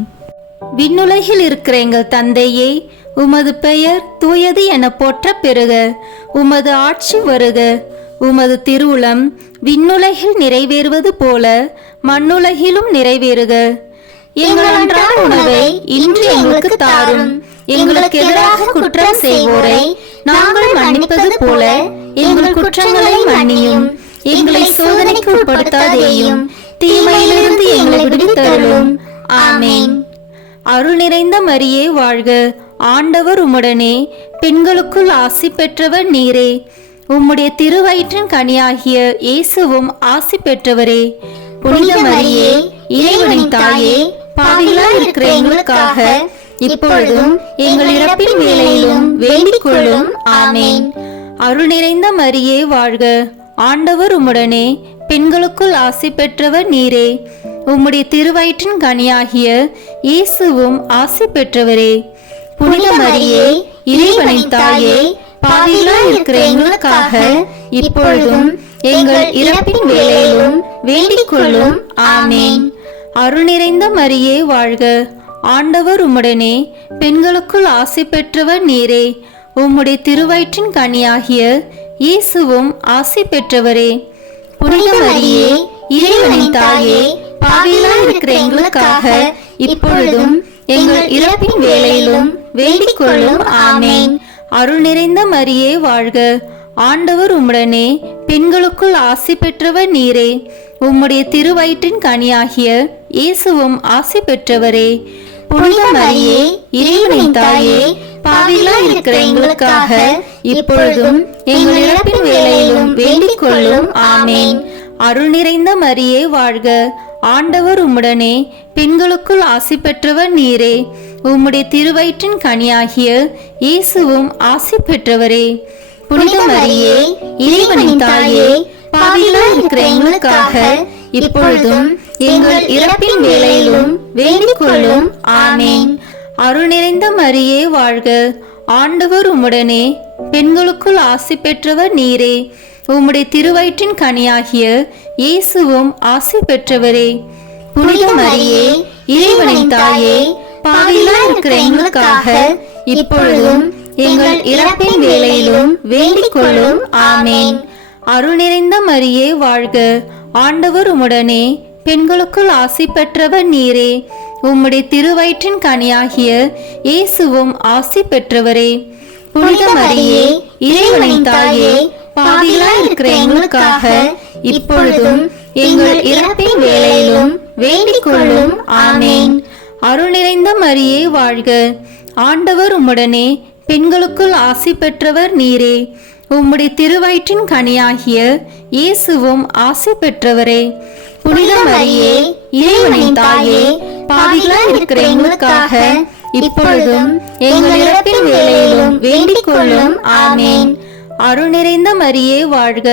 விண்ணுலகில் இருக்கிற எங்கள் தந்தையே, உமது பெயர் தூயது என போற்ற பெறுக. உமது ஆட்சி வருக. உமது திருவுளம் விண்ணுலகில் நிறைவேறுவது போல மண்ணுலகிலும் நிறைவேறுக. எங்கள் அன்றாட உணவை இன்று எங்களுக்கு தாரும். எங்களுக்கு எதிராக குற்றம் செய்வோரை நாங்கள் மன்னிப்பது போல எங்கள் குற்றங்களை மன்னியும். எங்களை சோதனைக்கு உட்படுத்தாதேயும், தீமையிலிருந்து எங்களை விடுவித்தருளும். ஆமேன். அருள் நிறைந்த மரியே வாழ்க. ஆண்டவர் உம்முடனே, பெண்களுக்குள் ஆசி பெற்றவர் நீரே. உம்முடைய திருவயிற்றின் கனியாகிய இயேசுவும் ஆசி பெற்றவரே. புனித மரியே இறைவனின் தாயே, பாவிகளாய் இருக்கிற எங்களுக்காக இப்பொழுதும் எங்கள் இறப்பின் வேளையிலும் வேண்டிக் கொள்ளும். ஆமேன். அருள் நிறைந்த மரியே வாழ்க. ஆண்டவர் உம்முடனே, பெண்களுக்குள் ஆசி பெற்றவர் நீரே. உம்முடைய திருவயிற்றின் கனியாகிய இயேசுவும் ஆசி பெற்றவரே. புனித மரியே இறைவனின் தாயே, பாவிகளாய் இருக்கிற எங்களுக்காக இப்பொழுதும் எங்கள் இறப்பின் வேளையிலும் வேண்டிக் கொள்ளும். ஆமேன். அருள் நிறைந்த மரியே வாழ்க. ஆண்டவர் உம்முடனே, பெண்களுக்குள் ஆசி பெற்றவர் நீரே. உம்முடைய திருவயிற்றின் கனியாகிய இயேசுவும் ஆசி பெற்றவரே. புனித மரியே இறைவனின் தாயே, பாவிகளாய் இருக்கிற எங்களுக்காக இப்பொழுதும் எங்கள் இறப்பின் வேளையிலும் வேண்டிக் கொள்ளும். ஆமேன். அருள் நிறைந்த மரியே வாழ்க. ஆண்டவர் உம்முடனே, பெண்களுக்குள் ஆசி பெற்றவர் நீரே. உம்முடைய திருவயிற்றின் கனியாகிய இயேசுவும் ஆசி பெற்றவரே. புனித மரியே இறைவனின் தாயே, பாவிகளாய் இருக்கிற எங்களுக்காக இப்பொழுதும் எங்கள் இறப்பின் வேளையிலும் வேண்டிக் கொள்ளும். ஆமேன். அருள் நிறைந்த மரியே வாழ்க. ஆண்டவர் உம்முடனே, பெண்களுக்குள் ஆசி பெற்றவர் நீரே. உம்முடைய திருவயிற்றின் கனியாகிய இயேசுவும் ஆசி பெற்றவரே. புனித மரியே இறைவனின் தாயே, பாவிகளாய் இருக்கிற எங்களுக்காக இப்பொழுதும் எங்கள் இறப்பின் வேளையிலும் வேண்டிக் கொள்ளும். ஆமேன். அருள் நிறைந்த மரியே வாழ்க. ஆண்டவர் உம்முடனே, பெண்களுக்குள் ஆசி பெற்றவர் நீரே. உம்முடைய திருவயிற்றின் கனியாகிய இயேசுவும் ஆசி பெற்றவரே. புனித மரியே இறைவனின் தாயே, பாவிகளாய் இருக்கிற எங்களுக்காக இப்பொழுதும் எங்கள் இறப்பின் வேளையிலும் வேண்டிக் கொள்ளும். ஆமேன். அருள் நிறைந்த மரியே வாழ்க. ஆண்டவர் உம்முடனே, பெண்களுக்குள் ஆசி பெற்றவர் நீரே. உம்முடைய திருவயிற்றின் கனியாகிய இயேசுவும் ஆசி பெற்றவரே. புனித மரியே, இறைவனின் தாயே, பாவிகளாய் இருக்கிற எங்களுக்காக இப்பொழுதும் எங்கள் இறப்பின் வேளையிலும் வேண்டிக் கொள்ளும். ஆமேன். அருள் நிறைந்த மரியே வாழ்க. ஆண்டவர் உம்முடனே, பெண்களுக்குள் ஆசி பெற்றவர் நீரே. உம்முடைய திருவயிற்றின் கனியாகிய இயேசுவும் ஆசி பெற்றவரே. புனித மரியே, இறைவனின் தாயே, பாவிகளாய் இருக்கிற எங்களுக்காக இப்பொழுதும் எங்கள் இறப்பின் வேளையிலும் வேண்டிக் கொள்ளும். ஆமேன். அருள் நிறைந்த மரியே வாழ்க.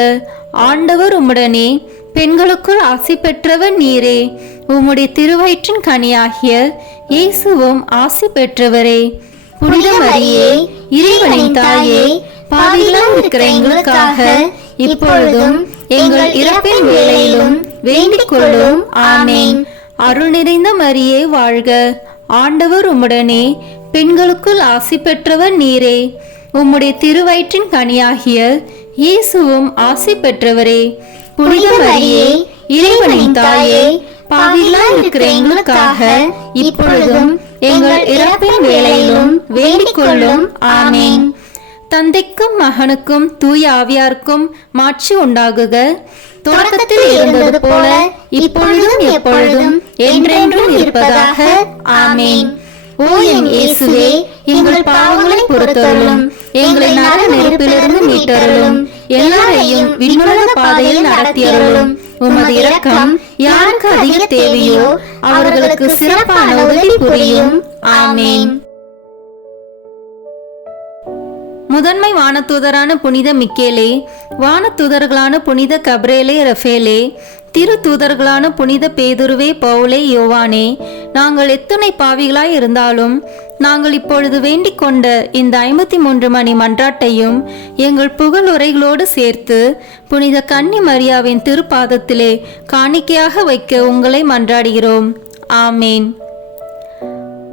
ஆண்டவர் உம்முடனே, பெண்களுக்குள் ஆசி பெற்றவர் நீரே. உம்முடைய திருவயிற்றின் கனியாகிய இயேசுவும் ஆசி பெற்றவரே. புனித மரியே, இறைவனின் தாயே, பாவிகளாய் இருக்கிற எங்களுக்காக இப்பொழுதும் எங்கள் இறப்பின் வேளையிலும் வேண்டிக் கொள்ளும். ஆமேன். அருள் நிறைந்த மரியே வாழ்க. ஆண்டவர் உம்முடனே, பெண்களுக்குள் ஆசி பெற்றவர் நீரே. உம்முடைய திருவயிற்றின் கனியாகிய இயேசுவும் ஆசி பெற்றவரே. புனித மரியே, இறைவனின் தாயே, பாவிகளாய் இருக்கிற எங்களுக்காக இப்பொழுதும் எங்கள் இறப்பின் வேளையிலும் வேண்டிக் கொள்ளும். ஆமேன். தந்தைக்கும் மகனுக்கும் தூய ஆவியாருக்கும் மாட்சி உண்டாகுக. தொடக்கத்தில் இருந்தது போல இப்பொழுதும் எப்பொழுதும் என்றென்றும் இருப்பதாக. ஆமேன். ஓ என் இயேசுவே, எங்கள் பாவங்களை பொறுத்தருளும், எங்களை நரக நெருப்பிலிருந்து மீட்டருளும், எல்லாரையும் விண்ணுலக பாதையில் நடத்தியருளும். உமது இரக்கம் யாருக்கு அதிக தேவையோ அவர்களுக்கு சிறப்பான உதவி புரியும். ஆமேன். முதன்மை வானதூதரான புனித மிக்கேலே, வானதூதர்களான புனித கப்ரேலே, ரஃபேலே, திரு தூதர்களான புனித பேதுருவே, பவுலே, யோவானே, நாங்கள் எத்துணை பாவிகளாய் இருந்தாலும் நாங்கள் இப்பொழுது வேண்டிக் கொண்ட இந்த 53 மணி மன்றாட்டையும் எங்கள் புகழுரைகளோடு சேர்த்து புனித கன்னி மரியாவின் திருப்பாதத்திலே காணிக்கையாக வைக்க உங்களை மன்றாடுகிறோம். ஆமேன்.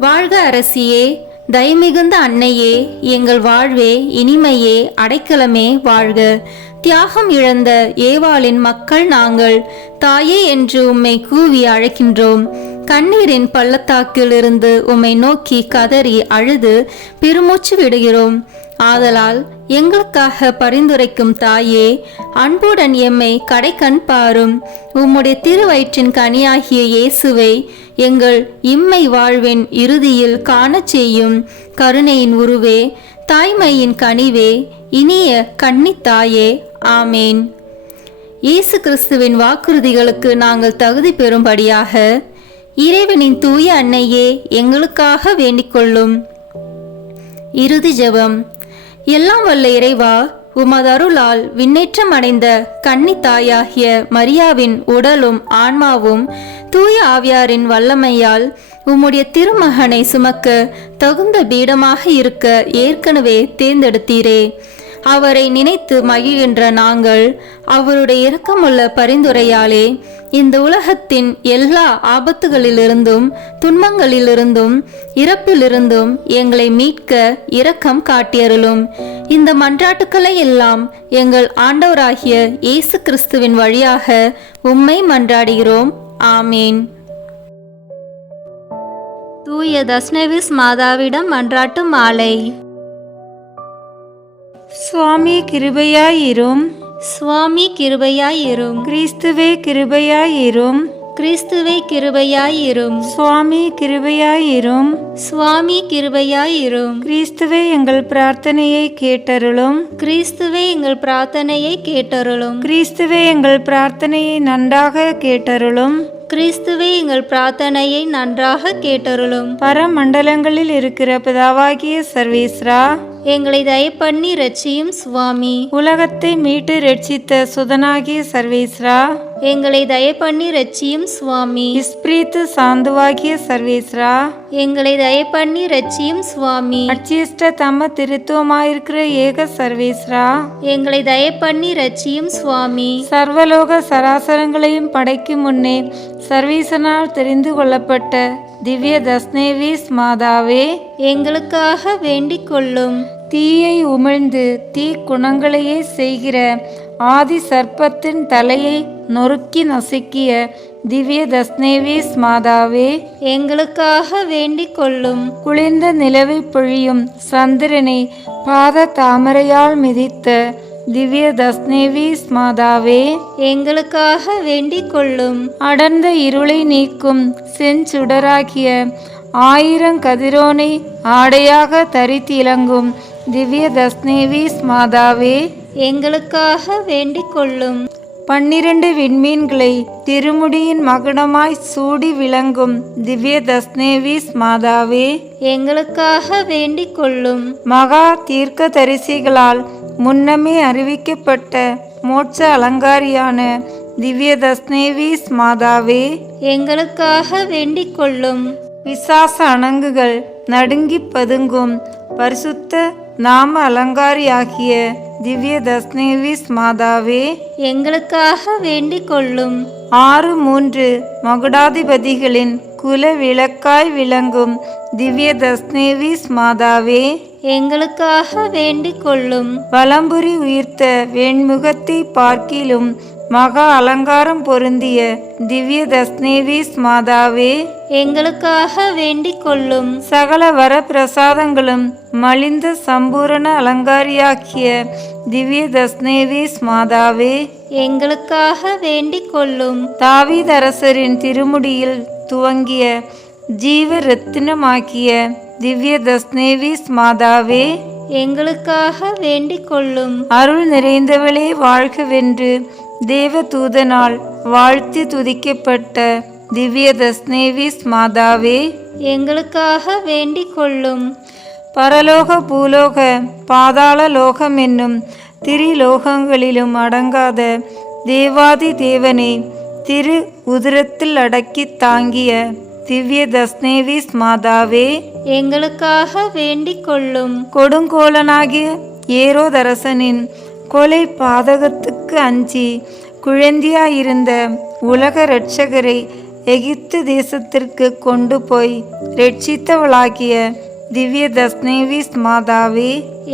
வாழ்க அரசியே, தயமிகுந்த அன்னையே, எங்கள் வாழ்வே, இனிமையே, அடைக்கலமே, வாழ்க. தியாகம் இழந்த ஏவாளின் மக்கள் நாங்கள், தாயே என்று உம்மை கூவி அழைக்கின்றோம். கண்ணீரின் பள்ளத்தாக்கில் இருந்து உம்மை நோக்கி கதறி அழுது பெருமூச்சு விடுகிறோம். ஆதலால் எங்களுக்காக பரிந்துரைக்கும் தாயே, அன்புடன் எம்மை கடைக்கண் பாரும். உம்முடைய திருவயிற்றின் கனியாகிய இயேசுவை எங்கள் இம்மை வாழ்வின் இறுதியில் காணச் செய்யும். கருணையின் உருவே, தாய்மையின் கனிவே, இனிய கன்னித்தாயே. ஆமேன். இயேசு கிறிஸ்துவின் வாக்குறுதிகளுக்கு நாங்கள் தகுதி பெறும்படியாக இறைவனின் தூய அன்னையே, எங்களுக்காக வேண்டிக் கொள்ளும். இறுதி ஜெபம். எல்லாம் வல்ல இறைவா, உமது அருளால் விண்ணேற்றம் அடைந்த கன்னி தாயாகிய மரியாவின் உடலும் ஆன்மாவும் தூய ஆவியாரின் வல்லமையால் உம்முடைய திருமகனை சுமக்க தகுந்த பீடமாக இருக்க ஏற்கனவே தேர்ந்தெடுத்தீரே. அவரை நினைத்து மகிழ்கின்ற நாங்கள் அவருடைய இரக்கமுள்ள பரிந்துரையாலே இந்த உலகத்தின் எல்லா ஆபத்துகளிலிருந்தும் துன்பங்களிலிருந்தும் இறப்பிலிருந்தும் எங்களை மீட்க இரக்கம் காட்டியருளும். இந்த மன்றாட்டுக்களை எல்லாம் எங்கள் ஆண்டவராகிய இயேசு கிறிஸ்துவின் வழியாக உம்மை மன்றாடுகிறோம். ஆமேன். தூய தஸ்னவிஸ் மாதாவிடம் மன்றாட்டு மாலை. சுவாமி கிருபையாயிரும். சுவாமி கிருபையாயிரும். கிறிஸ்துவே கிருபையாயிரும். கிறிஸ்துவே கிருபையாயிரும். சுவாமி கிருபையாயிரும். சுவாமி கிருபையாயிரும். கிறிஸ்துவே எங்கள் பிரார்த்தனையை கேட்டருளும். கிறிஸ்துவே எங்கள் பிரார்த்தனையை கேட்டருளும். கிறிஸ்துவே எங்கள் பிரார்த்தனையை நன்றாக கேட்டருளும். கிறிஸ்துவே எங்கள் பிரார்த்தனையை நன்றாக கேட்டருளும். பரமண்டலங்களில் இருக்கிற பிதாவாகிய சர்வேஸ்வரா, எங்களை தயப்பண்ணி ரட்சியும் சுவாமி. உலகத்தை மீட்டு ரட்சித்த சுதனாகிய சர்வேஸ்வரா, எங்களை தயப்பண்ணி ரட்சியும் சுவாமி. இஸ்பிரித்து சாந்துவாகிய சர்வேஸ்வரா, எங்களை தயப்பண்ணி ரட்சியும் சுவாமி. அச்சிஷ்ட தம்ம திருத்துவமாயிருக்கிற ஏக சர்வேஸ்வரா, எங்களை தயப்பண்ணி ரட்சியும் சுவாமி. சர்வலோக சராசரங்களையும் படைக்கும் முன்னே சர்வீசனால் தெரிந்து கொள்ளப்பட்ட திவ்ய தஸ்னேவிஸ் மாதாவே, எங்களுக்காக வேண்டிக் கொள்ளும். தீயை உமிழ்ந்து தீ குணங்களையே செய்கிற ஆதி சர்ப்பத்தின் தலையை நொறுக்கி நசுக்கிய திவ்ய தஸ்னேவிஸ் மாதாவே எங்களுக்காக வேண்டிக் கொள்ளும். குளிர்ந்த நிலவை பொழியும் சந்திரனை பாத தாமரையால் மிதித்த திவ்ய தஸ்னேவிஸ் மாதாவே எங்களுக்காக வேண்டிக் கொள்ளும். அடர்ந்த இருளை நீக்கும் செஞ்சுடராகிய 1000 கதிரோனை ஆடையாக தரித்திலங்கும் திவ்ய தஸ்னேவிஸ் மாதாவே எங்களுக்காக வேண்டிக் கொள்ளும். 12 விண்மீன்களை திருமுடியின் மகுடமாய் சூடி விளங்கும் திவ்ய தஸ்னேவிஸ் மாதாவே எங்களுக்காக வேண்டிக் கொள்ளும். மகா தீர்க்க தரிசிகளால் முன்னமே அறிவிக்கப்பட்ட மோட்ச அலங்காரியான திவ்ய தஸ்னேவிஸ் மாதாவே எங்களுக்காக வேண்டிக் கொள்ளும். பிசாச அணங்குகள் நடுங்கி பதுங்கும் பரிசுத்த நாம அலங்காரியாகிய திவ்ய தஸ்னேவிஸ் மாதாவே எங்களுக்காக வேண்டிக் கொள்ளும். 6 மகுடாதிபதிகளின் குல விளக்காய் விளங்கும் திவ்ய தஸ்னேவிஸ் மாதாவே எங்களுக்காக வேண்டிக் கொள்ளும். வலம்புரி உயிர்த்த வெண்முகத்தை பார்க்கிலும் மகா அலங்காரம் பொருந்திய திவ்ய தஸ்னேவிஸ் மாதாவே எங்களுக்காக வேண்டிக் கொள்ளும். சகல வரப்பிரசாதங்களும் மலிந்த சம்பூரண அலங்காரியாக்கிய திவ்ய தஸ்னேவிஸ் மாதாவே எங்களுக்காக வேண்டிக் கொள்ளும். தாவீதரசரின் திருமுடியில் துவங்கிய ஜீவ ரத்தினமாக்கிய திவ்ய தஸ்னேவிஸ் மாதாவே எங்களுக்காக வேண்டிக் கொள்ளும். அருள் நிறைந்தவளே வாழ்கவென்று தேவதூதனால் வாழ்த்தி துதிக்கப்பட்ட திவ்ய தஸ்னேவிஸ் மாதாவே எங்களுக்காக வேண்டிக் கொள்ளும். பரலோக பூலோக பாதாள லோகம் என்னும் திரிலோகங்களிலும் அடங்காத தேவாதி தேவனை திரு உதிரத்தில் அடக்கி தாங்கிய திவ்ய தஸ்னேவிஸ் மாதாவே எங்களுக்காக வேண்டிக் கொள்ளும். கொடுங்கோலனாகிய ஏரோதரசனின் கொலை பாதகத்துக்கு அஞ்சி குழந்தையாயிருந்த உலக இரட்சகரை எகிப்து தேசத்திற்கு கொண்டு போய் ரட்சித்தவளாகிய திவ்ய தஸ்னேவிஸ் மாதாவே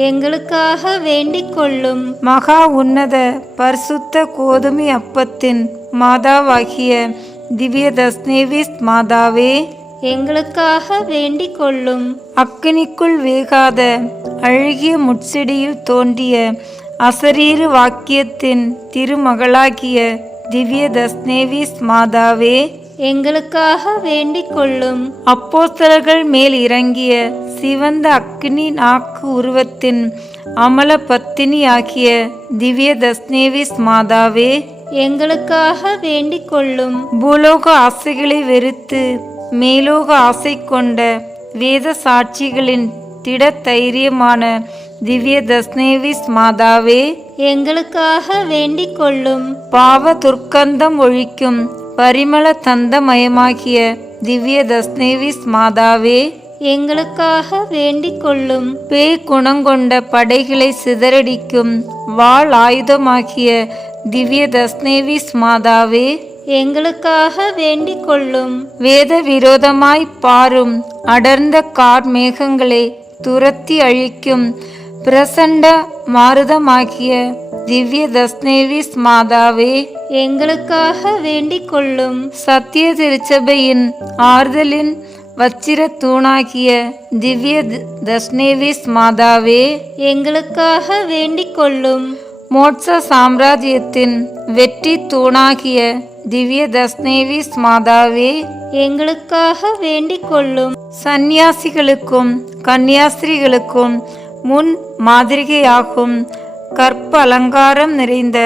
எங்களுக்காக வேண்டிக் கொள்ளும். மகா உன்னத பரிசுத்த கோதுமை அப்பத்தின் மாதாவாகிய திவ்ய தஸ்னேவிஸ் மாதாவே எங்களுக்காக வேண்டிக் கொள்ளும். அக்கினிக்குள் வேகாத அழுகிய முட்செடியில் தோன்றிய அசரீரு வாக்கியத்தின் திருமகளாகிய திவ்ய தஸ்னேவிஸ் மாதாவே எங்களுக்காக வேண்டிக் கொள்ளும். அப்போஸ்தலர்கள் மேல் இறங்கிய சிவந்த அக்கினி நாக்கு உருவத்தின் அமல பத்தினி ஆகிய திவ்ய தஸ்னேவிஸ் மாதாவே எங்களுக்காக வேண்டிக் கொள்ளும். பூலோக ஆசைகளை வெறுத்து மேலோக ஆசை கொண்ட வேத சாட்சிகளின் திட தைரியமான திவ்ய தஸ்னேவிஸ் மாதாவே எங்களுக்காக வேண்டிக் கொள்ளும். பாவ துர்க்கந்தம் ஒழிக்கும் பரிமள தந்தமயமாகிய திவ்ய தஸ்னேவிஸ் மாதாவே எங்களுக்காக வேண்டிக் கொள்ளும். பேய் குணங்கொண்ட படைகளை சிதறடிக்கும் வாள் ஆயுதமாகிய திவ்ய தஸ்னேவிஸ் மாதாவே எங்களுக்காக வேண்டிக் கொள்ளும். வேத விரோதமாய் பாரும் அடர்ந்த கார் மேகங்களை துரத்தி அழிக்கும் பிரசண்ட மாருதமாகிய திவ்ய தஸ்னேவிஸ் மாதாவே எங்களுக்காக வேண்டிக் கொள்ளும். சத்திய திருச்சபையின் ஆறுதலின் வச்சிர தூணாகிய திவ்ய தஸ்னேவிஸ் மாதாவே எங்களுக்காக வேண்டிக் கொள்ளும். மோட்ச சாம்ராஜ்யத்தின் வெற்றி தூணாகிய திவ்ய தஸ்னேவிஸ் மாதாவே எங்களுக்காக வேண்டிக் கொள்ளும். சந்நியாசிகளுக்கும் கன்னியாஸ்திரிகளுக்கும் முன் மாதிரிகையாகும் கற்ப அலங்காரம் நிறைந்த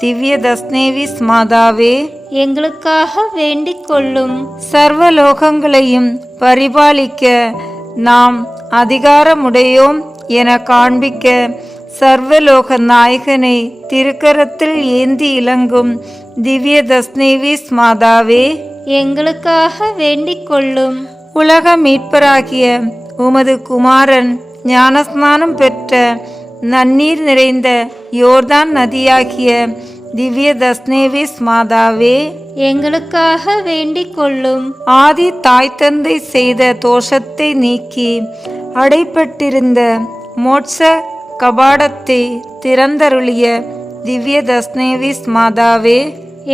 திவ்ய தஸ்னேவிஸ் மாதாவே எங்களுக்காக வேண்டிக் கொள்ளும். சர்வலோகங்களையும் பரிபாலிக்க நாம் அதிகாரமுடையோம் என காண்பிக்க சர்வலோக நாயகனை திருக்கரத்தில் ஏந்தி இலங்கும் திவ்ய தஸ்னேவிஸ் மாதாவே எங்களுக்காக வேண்டிக் கொள்ளும். உலக மீட்பராகிய உமது குமாரன் ஞானஸ்நானம் பெற்ற நன்னீர் நிறைந்த யோர்தான் நதியாகிய திவ்ய தஸ்னேவிஸ் மாதாவே எங்களுக்காக வேண்டிக் கொள்ளும். ஆதி தாய் தந்தை செய்த தோஷத்தை நீக்கி அடைப்பட்டிருந்த மோட்ச கபாடத்தை திறந்தருளிய திவ்ய தஸ்னேவிஸ் மாதாவே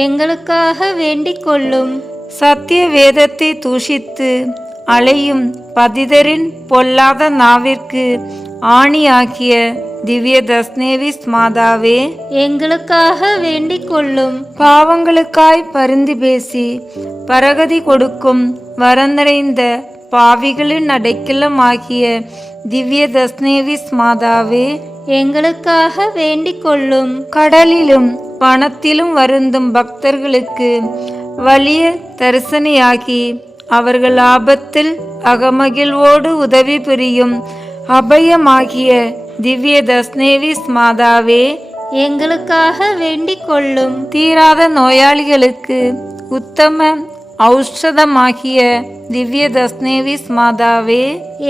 எங்களுக்காக வேண்டிக் கொள்ளும். சத்திய வேதத்தை தூஷித்து அலையும் பதிதரின் பொல்லாத நாவிற்கு ஆணியாக்கிய திவ்ய தஸ்னேவிஸ் மாதாவே, எங்களுக்காக வேண்டிக் கொள்ளும். பாவங்களுக்காய் பரிந்து பேசி பரகதி கொடுக்கும் வரநிறைந்த பாவிகளின் அடைக்கலமாகிய திவ்ய தஸ்னேவிஸ் மாதாவே, எங்களுக்காக வேண்டிக் கொள்ளும். கடலிலும் வனத்திலும் வருந்தும் பக்தர்களுக்கு வலிய தரிசனையாகி அவர்கள் ஆபத்தில் அகமகிழ்வோடு உதவி புரியும் அபயமாகிய திவ்ய தஸ்னேவிஸ் மாதாவே, எங்களுக்காக வேண்டிக் கொள்ளும். தீராத நோயாளிகளுக்கு உத்தம ஔஷதமாகிய திவ்ய தஸ்னேவிஸ் மாதாவே,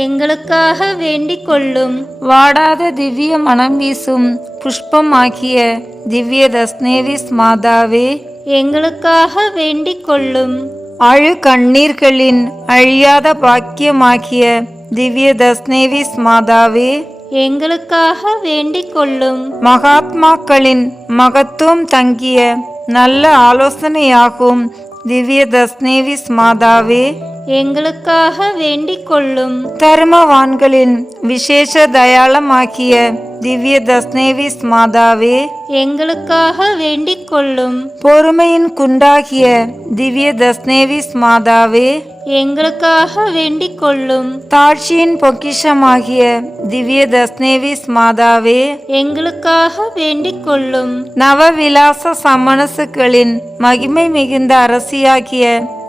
எங்களுக்காக வேண்டிக் கொள்ளும். வாடாத திவ்ய மனம் வீசும் புஷ்பமாகிய திவ்ய தஸ்னேவிஸ் மாதாவே, எங்களுக்காக வேண்டிக் கொள்ளும். அழு கண்ணீர்களின் அழியாத பாக்கியமாகிய திவ்ய தஸ்னேவிஸ் மாதாவே, எங்களுக்காக வேண்டிக் கொள்ளும். மகாத்மாக்களின் மகத்துவம் தங்கிய நல்ல ஆலோசனையாகும் திவ்ய தஸ்னேவிஸ் மாதாவே, எங்களுக்காக வேண்டிக் கொள்ளும். தர்மவான்களின் விசேஷ தயாளமாகிய திவ்ய தஸ்னேவிஸ் மாதாவே, எங்களுக்காக வேண்டிக் கொள்ளும். பொறுமையின் குண்டாகிய திவ்ய தஸ்னேவிஸ் மாதாவே, எங்களுக்காக வேண்டிக் கொள்ளும். தாட்சியின் பொக்கிஷமாகிய திவ்ய தஸ்னேவிஸ் மாதாவே, எங்களுக்காக வேண்டிக் கொள்ளும். நவவிலாச சமணசுகளின் மகிமை மிகுந்த அரசியாகிய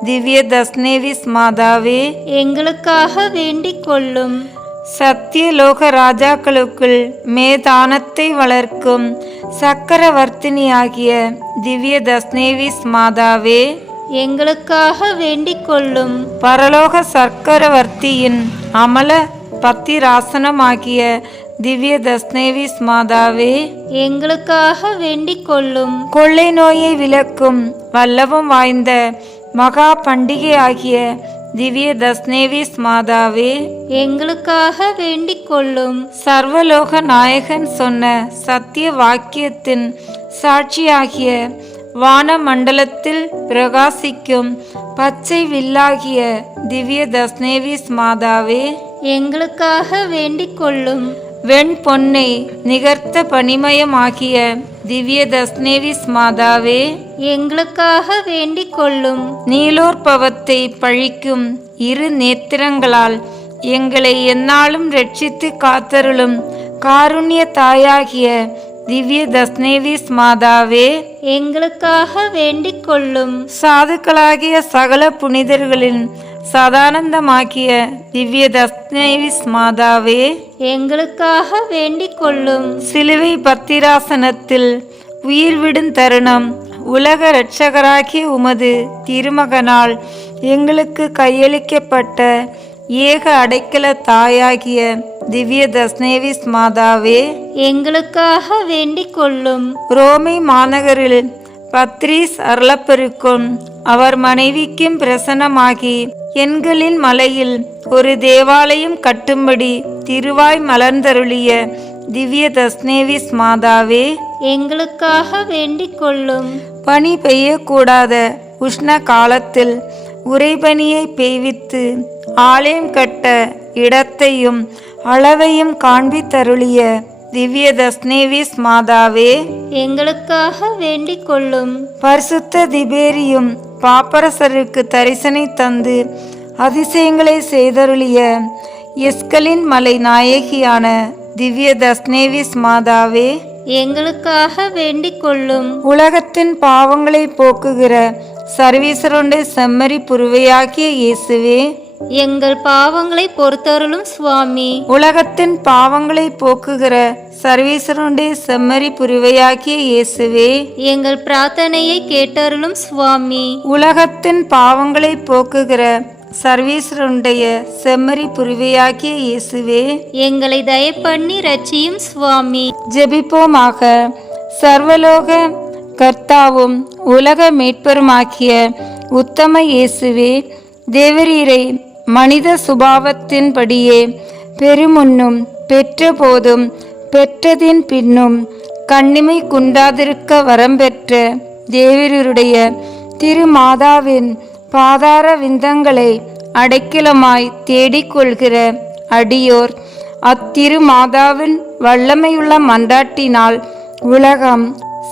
திவ்ய தஸ்னேவிஸ் மாதாவே, எங்களுக்காக வேண்டிக் கொள்ளும். சத்தியலோக ராஜாக்களுக்குள் மேதானத்தை வளர்க்கும் சக்கரவர்த்தினியாகிய திவ்ய தஸ்னேவிஸ் மாதாவே, எங்களுக்காக வேண்டிக் கொள்ளும். பரலோக சக்கரவர்த்தியின் அமல பத்திராசனமாகிய திவ்ய தஸ்னேவிஸ் மாதாவே, எங்களுக்காக வேண்டிக் கொள்ளும். கொள்ளை நோயை விலக்கும் வல்லவம் வாய்ந்த மகா பண்டிகை ஆகிய திவ்ய தஸ்னேவிஸ் மாதாவே, எங்களுக்காக வேண்டிக் கொள்ளும். சர்வலோக நாயகன் சொன்ன சத்திய வாக்கியத்தின் சாட்சியாகிய வான மண்டலத்தில் பிரகாசிக்கும் பச்சை வில்லாகிய திவ்ய தஸ்னேவிஸ் மாதாவே, எங்களுக்காக வேண்டிக் கொள்ளும். வெண் பொன்னை நிகர்த்த பனிமயமாகிய திவ்ய தஸ்னேவிஸ் மாதாவே, எங்களுக்காக வேண்டிக் கொள்ளும். நீலோற்பவத்தை பழிக்கும் இரு நேத்திரங்களால் எங்களை எந்நாளும் ரட்சித்து காத்தருளும் காருண்ய தாயாகிய திவ்ய தஸ்னேவிஸ் மாதாவே, எங்களுக்காக வேண்டிக் கொள்ளும். சாதுக்களாகிய சகல புனிதர்களின் சதானந்தமாகிய திவ்ய தஸ்னேவிஸ் மாதாவே, எங்களுக்காக வேண்டிக் கொள்ளும். சிலுவை பத்திராசனத்தில் உயிர் விடும் தருணம் உலக இரட்சகராகிய உமது திருமகனால் எங்களுக்கு கையளிக்கப்பட்ட ஏக அடைக்கல தாயாகிய திவ்ய தஸ்னேவிஸ் மாதாவே, எங்களுக்காக வேண்டிக் கொள்ளும். ரோமை மாநகரில் பத்ரீஸ் அருளப்பெருக்கும் அவர் மனைவிக்கும் பிரசன்னமாகி எண்களின் மலையில் ஒரு தேவாலயம் கட்டும்படி திருவாய் மலர்ந்தருளிய திவ்ய தஸ்னேவிஸ் மாதாவே, எங்களுக்காக வேண்டிக் கொள்ளும். பனி பெய்யக்கூடாத உஷ்ண காலத்தில் உறைபனியை பெய்வித்து ஆலயம் கட்ட இடத்தையும் அளவையும் காண்பித்தருளிய திவ்ய தஸ்னேவிஸ் மாதாவே, எங்களுக்காக வேண்டிக் கொள்ளும். பரிசுத்த திபேரியும் பாப்பரசருக்கு தரிசனை தந்து அதிசயங்களை செய்தருளிய எஸ்கலின் மலை நாயகியான திவ்ய தஸ்னேவிஸ் மாதாவே, எங்களுக்காக வேண்டிக் கொள்ளும். உலகத்தின் பாவங்களை போக்குகிற சர்வீசருடைய செம்மறி புருவையாகிய இயேசுவே, எங்கள் பாவங்களை பொறுத்தருளும் சுவாமி. உலகத்தின் பாவங்களை போக்குகிற சர்வீசருடைய செம்மறி புருவையாகிய இயேசுவே, எங்கள் பிரார்த்தனையை கேட்டருளும் சுவாமி. உலகத்தின் பாவங்களை போக்குகிற சர்வீசருடைய செம்மறி புருவையாகிய இயேசுவே, எங்களை தயப்பண்ணி ரட்சியும் சுவாமி. ஜெபிப்போமாக. சர்வலோக கர்த்தாவும் உலக மீட்பருமாகிய உத்தம இயேசுவே, தேவரீரை மனித சுபாவத்தின்படியே பெருமுன்னும் பெற்ற போதும் பெற்றதின் பின்னும் கண்ணிமை குண்டாதிருக்க வரம் பெற்ற தேவருடைய திருமாதாவின் பாதார விந்தங்களை அடைக்கலமாய் தேடிக்கொள்கிற அடியோர் அத்திருமாதாவின் வல்லமையுள்ள மன்றாட்டினால் உலகம்,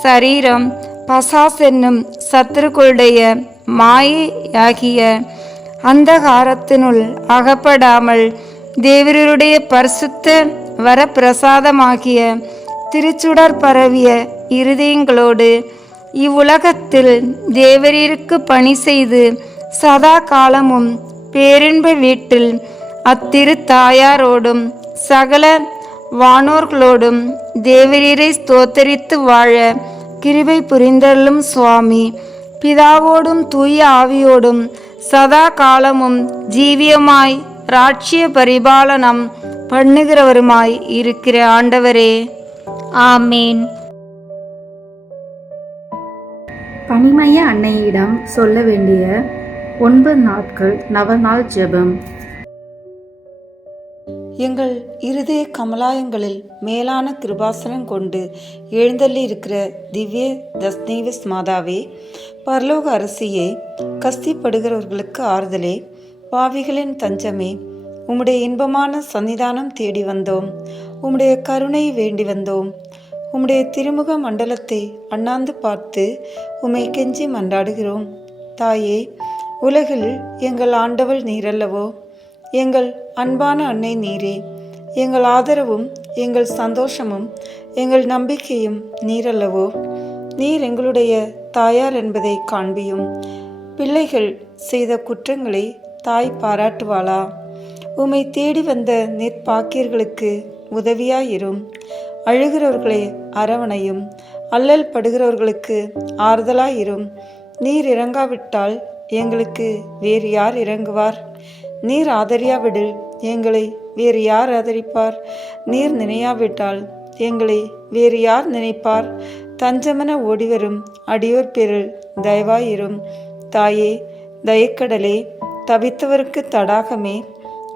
சரீரம், பசாசென்னும் சத்துருக்களுடைய மாயையாகிய அந்தகாரத்தினுள் அகப்படாமல் தேவருடைய பரிசுத்த வரப்பிரசாதமாகிய திருச்சுடர் பரவிய இருதயங்களோடு இவ்வுலகத்தில் தேவரீருக்கு பணி செய்து சதா காலமும் பேரின்ப வீட்டில் அத்திரு தாயாரோடும் சகல வானோர்களோடும் தேவரீரை ஸ்தோத்தரித்து வாழ கிருபை புரிந்தருளும் சுவாமி. பிதாவோடும் தூய ஆவியோடும் சதா காலமும் ஜீவியமாய் ராட்சிய பரிபாலனம் பண்ணுகிறவருமாய் இருக்கிற ஆண்டவரே, ஆமேன். பனிமய அன்னையிடம் சொல்ல வேண்டிய 9 நாட்கள் நவநாள் ஜெபம். எங்கள் இருதய கமலாயங்களில் மேலான கிருபாசனம் கொண்டு எழுந்தள்ளி இருக்கிற திவ்ய தஸ்னேவிஸ் மாதாவே, பரலோக அரசியே, கஸ்திப்படுகிறவர்களுக்கு ஆறுதலே, பாவிகளின் தஞ்சமே, உம்முடைய இன்பமான சன்னிதானம் தேடி வந்தோம். உம்முடைய கருணை வேண்டி வந்தோம். உம்முடைய திருமுக மண்டலத்தை அண்ணாந்து பார்த்து உம்மை கெஞ்சி மன்றாடுகிறோம். தாயே, உலகில் எங்கள் ஆண்டவள் நீரல்லவோ? எங்கள் அன்பான அன்னை நீரே. எங்கள் ஆதரவும் எங்கள் சந்தோஷமும் எங்கள் நம்பிக்கையும் நீரல்லவோ? நீர் எங்களுடைய தாயார் என்பதை காண்பியும். பிள்ளைகள் செய்த குற்றங்களை தாய் பாராட்டுவாளா? உம்மை தேடி வந்த நெற்பாக்கியர்களுக்கு உதவியாயிரும். அழுகிறவர்களை அரவணையும். அல்லல் படுகிறவர்களுக்கு ஆறுதலாயிரும். நீர் இறங்காவிட்டால் எங்களுக்கு வேறு யார் இறங்குவார்? நீர் ஆதரியாவிடில் எங்களை வேறு யார் ஆதரிப்பார்? நீர் நினையாவிட்டால் எங்களை வேறு யார் நினைப்பார்? தஞ்சமென ஓடிவரும் அடியோர் பேரில் தயவாயிரும். தாயே, தயக்கடலே, தவித்தவருக்கு தடாகமே,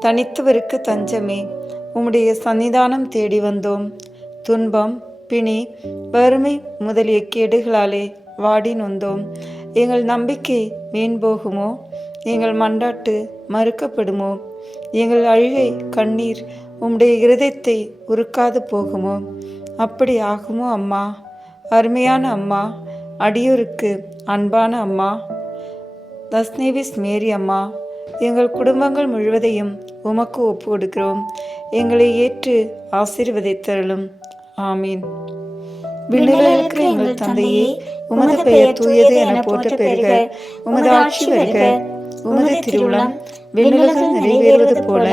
தனித்தவருக்கு தஞ்சமே, உம்முடைய சன்னிதானம் தேடி வந்தோம். துன்பம், பிணி, வறுமை முதலிய கேடுகளாலே வாடி நொந்தோம். எங்கள் நம்பிக்கை வீண் போகுமோ? எங்கள் மன்றாட்டு மறுக்கப்படுமோ? எங்கள் அழுகை கண்ணீர் உம்முடைய இருதயத்தை உருக்காது போகுமோ? அப்படி ஆகுமோ அம்மா? அருமையான அம்மா, அடியோருக்கு அன்பான அம்மா, தஸ்னேவிஸ் மேரி அம்மா, எங்கள் குடும்பங்கள் முழுவதையும் உமக்கு ஒப்பு கொடுக்கிறோம். எங்களை ஏற்று ஆசீர்வதித்தருளும். ஆமீன். விண்ணுலகில் இருக்கிற எங்கள் தந்தையே, உமது பெயர் தூயது என போற்ற பெறுக. உமது ஆட்சி வருக. உமது திருவுளம் விண்ணுலகில் நிறைவேறுவது போல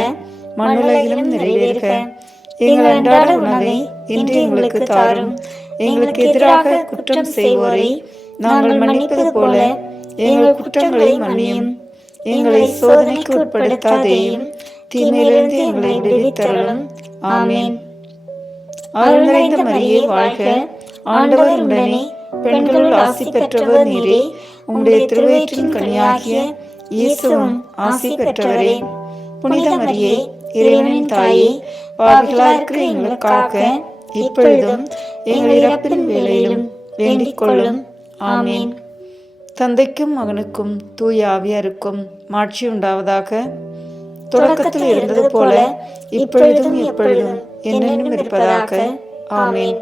மண்ணுலகிலும் நிறைவேறுக. எங்கள் அன்றாட உணவை இன்று எங்களுக்கு தாரும். எங்களுக்கு எதிராக குற்றம் செய்வோரை நாங்கள் மன்னிப்பது போல எங்கள் குற்றங்களை மன்னியும். எங்களை சோதனைக்கு உட்படுத்தாதேயும், தீமையிலிருந்து எங்களை விடுவித்தருளும். ஆமீன். அருள் நிறைந்த மரியே வாழ்க. ஆண்டவர் உடனே, பெண்களுள் ஆசி பெற்றவர் நீரே. உம்முடைய திருவயிற்றின் கனியாகிய இயேசுவும் ஆசி பெற்றவரே. புனித மரியே, இறைவனின் தாயே, பாவிகளாயிருக்கிற எங்களுக்காக இப்பொழுதும் எங்கள் இறப்பின் வேளையிலும் வேண்டிக் கொள்ளும். ஆமீன். தந்தைக்கும் மகனுக்கும் தூய ஆவியாருக்கும் மாட்சி உண்டாவதாக. தொடக்கத்தில் இருந்தது போல இப்பொழுதும் எப்பொழுதும் என்னென்னும் இருப்பதாக. ஆமீன்.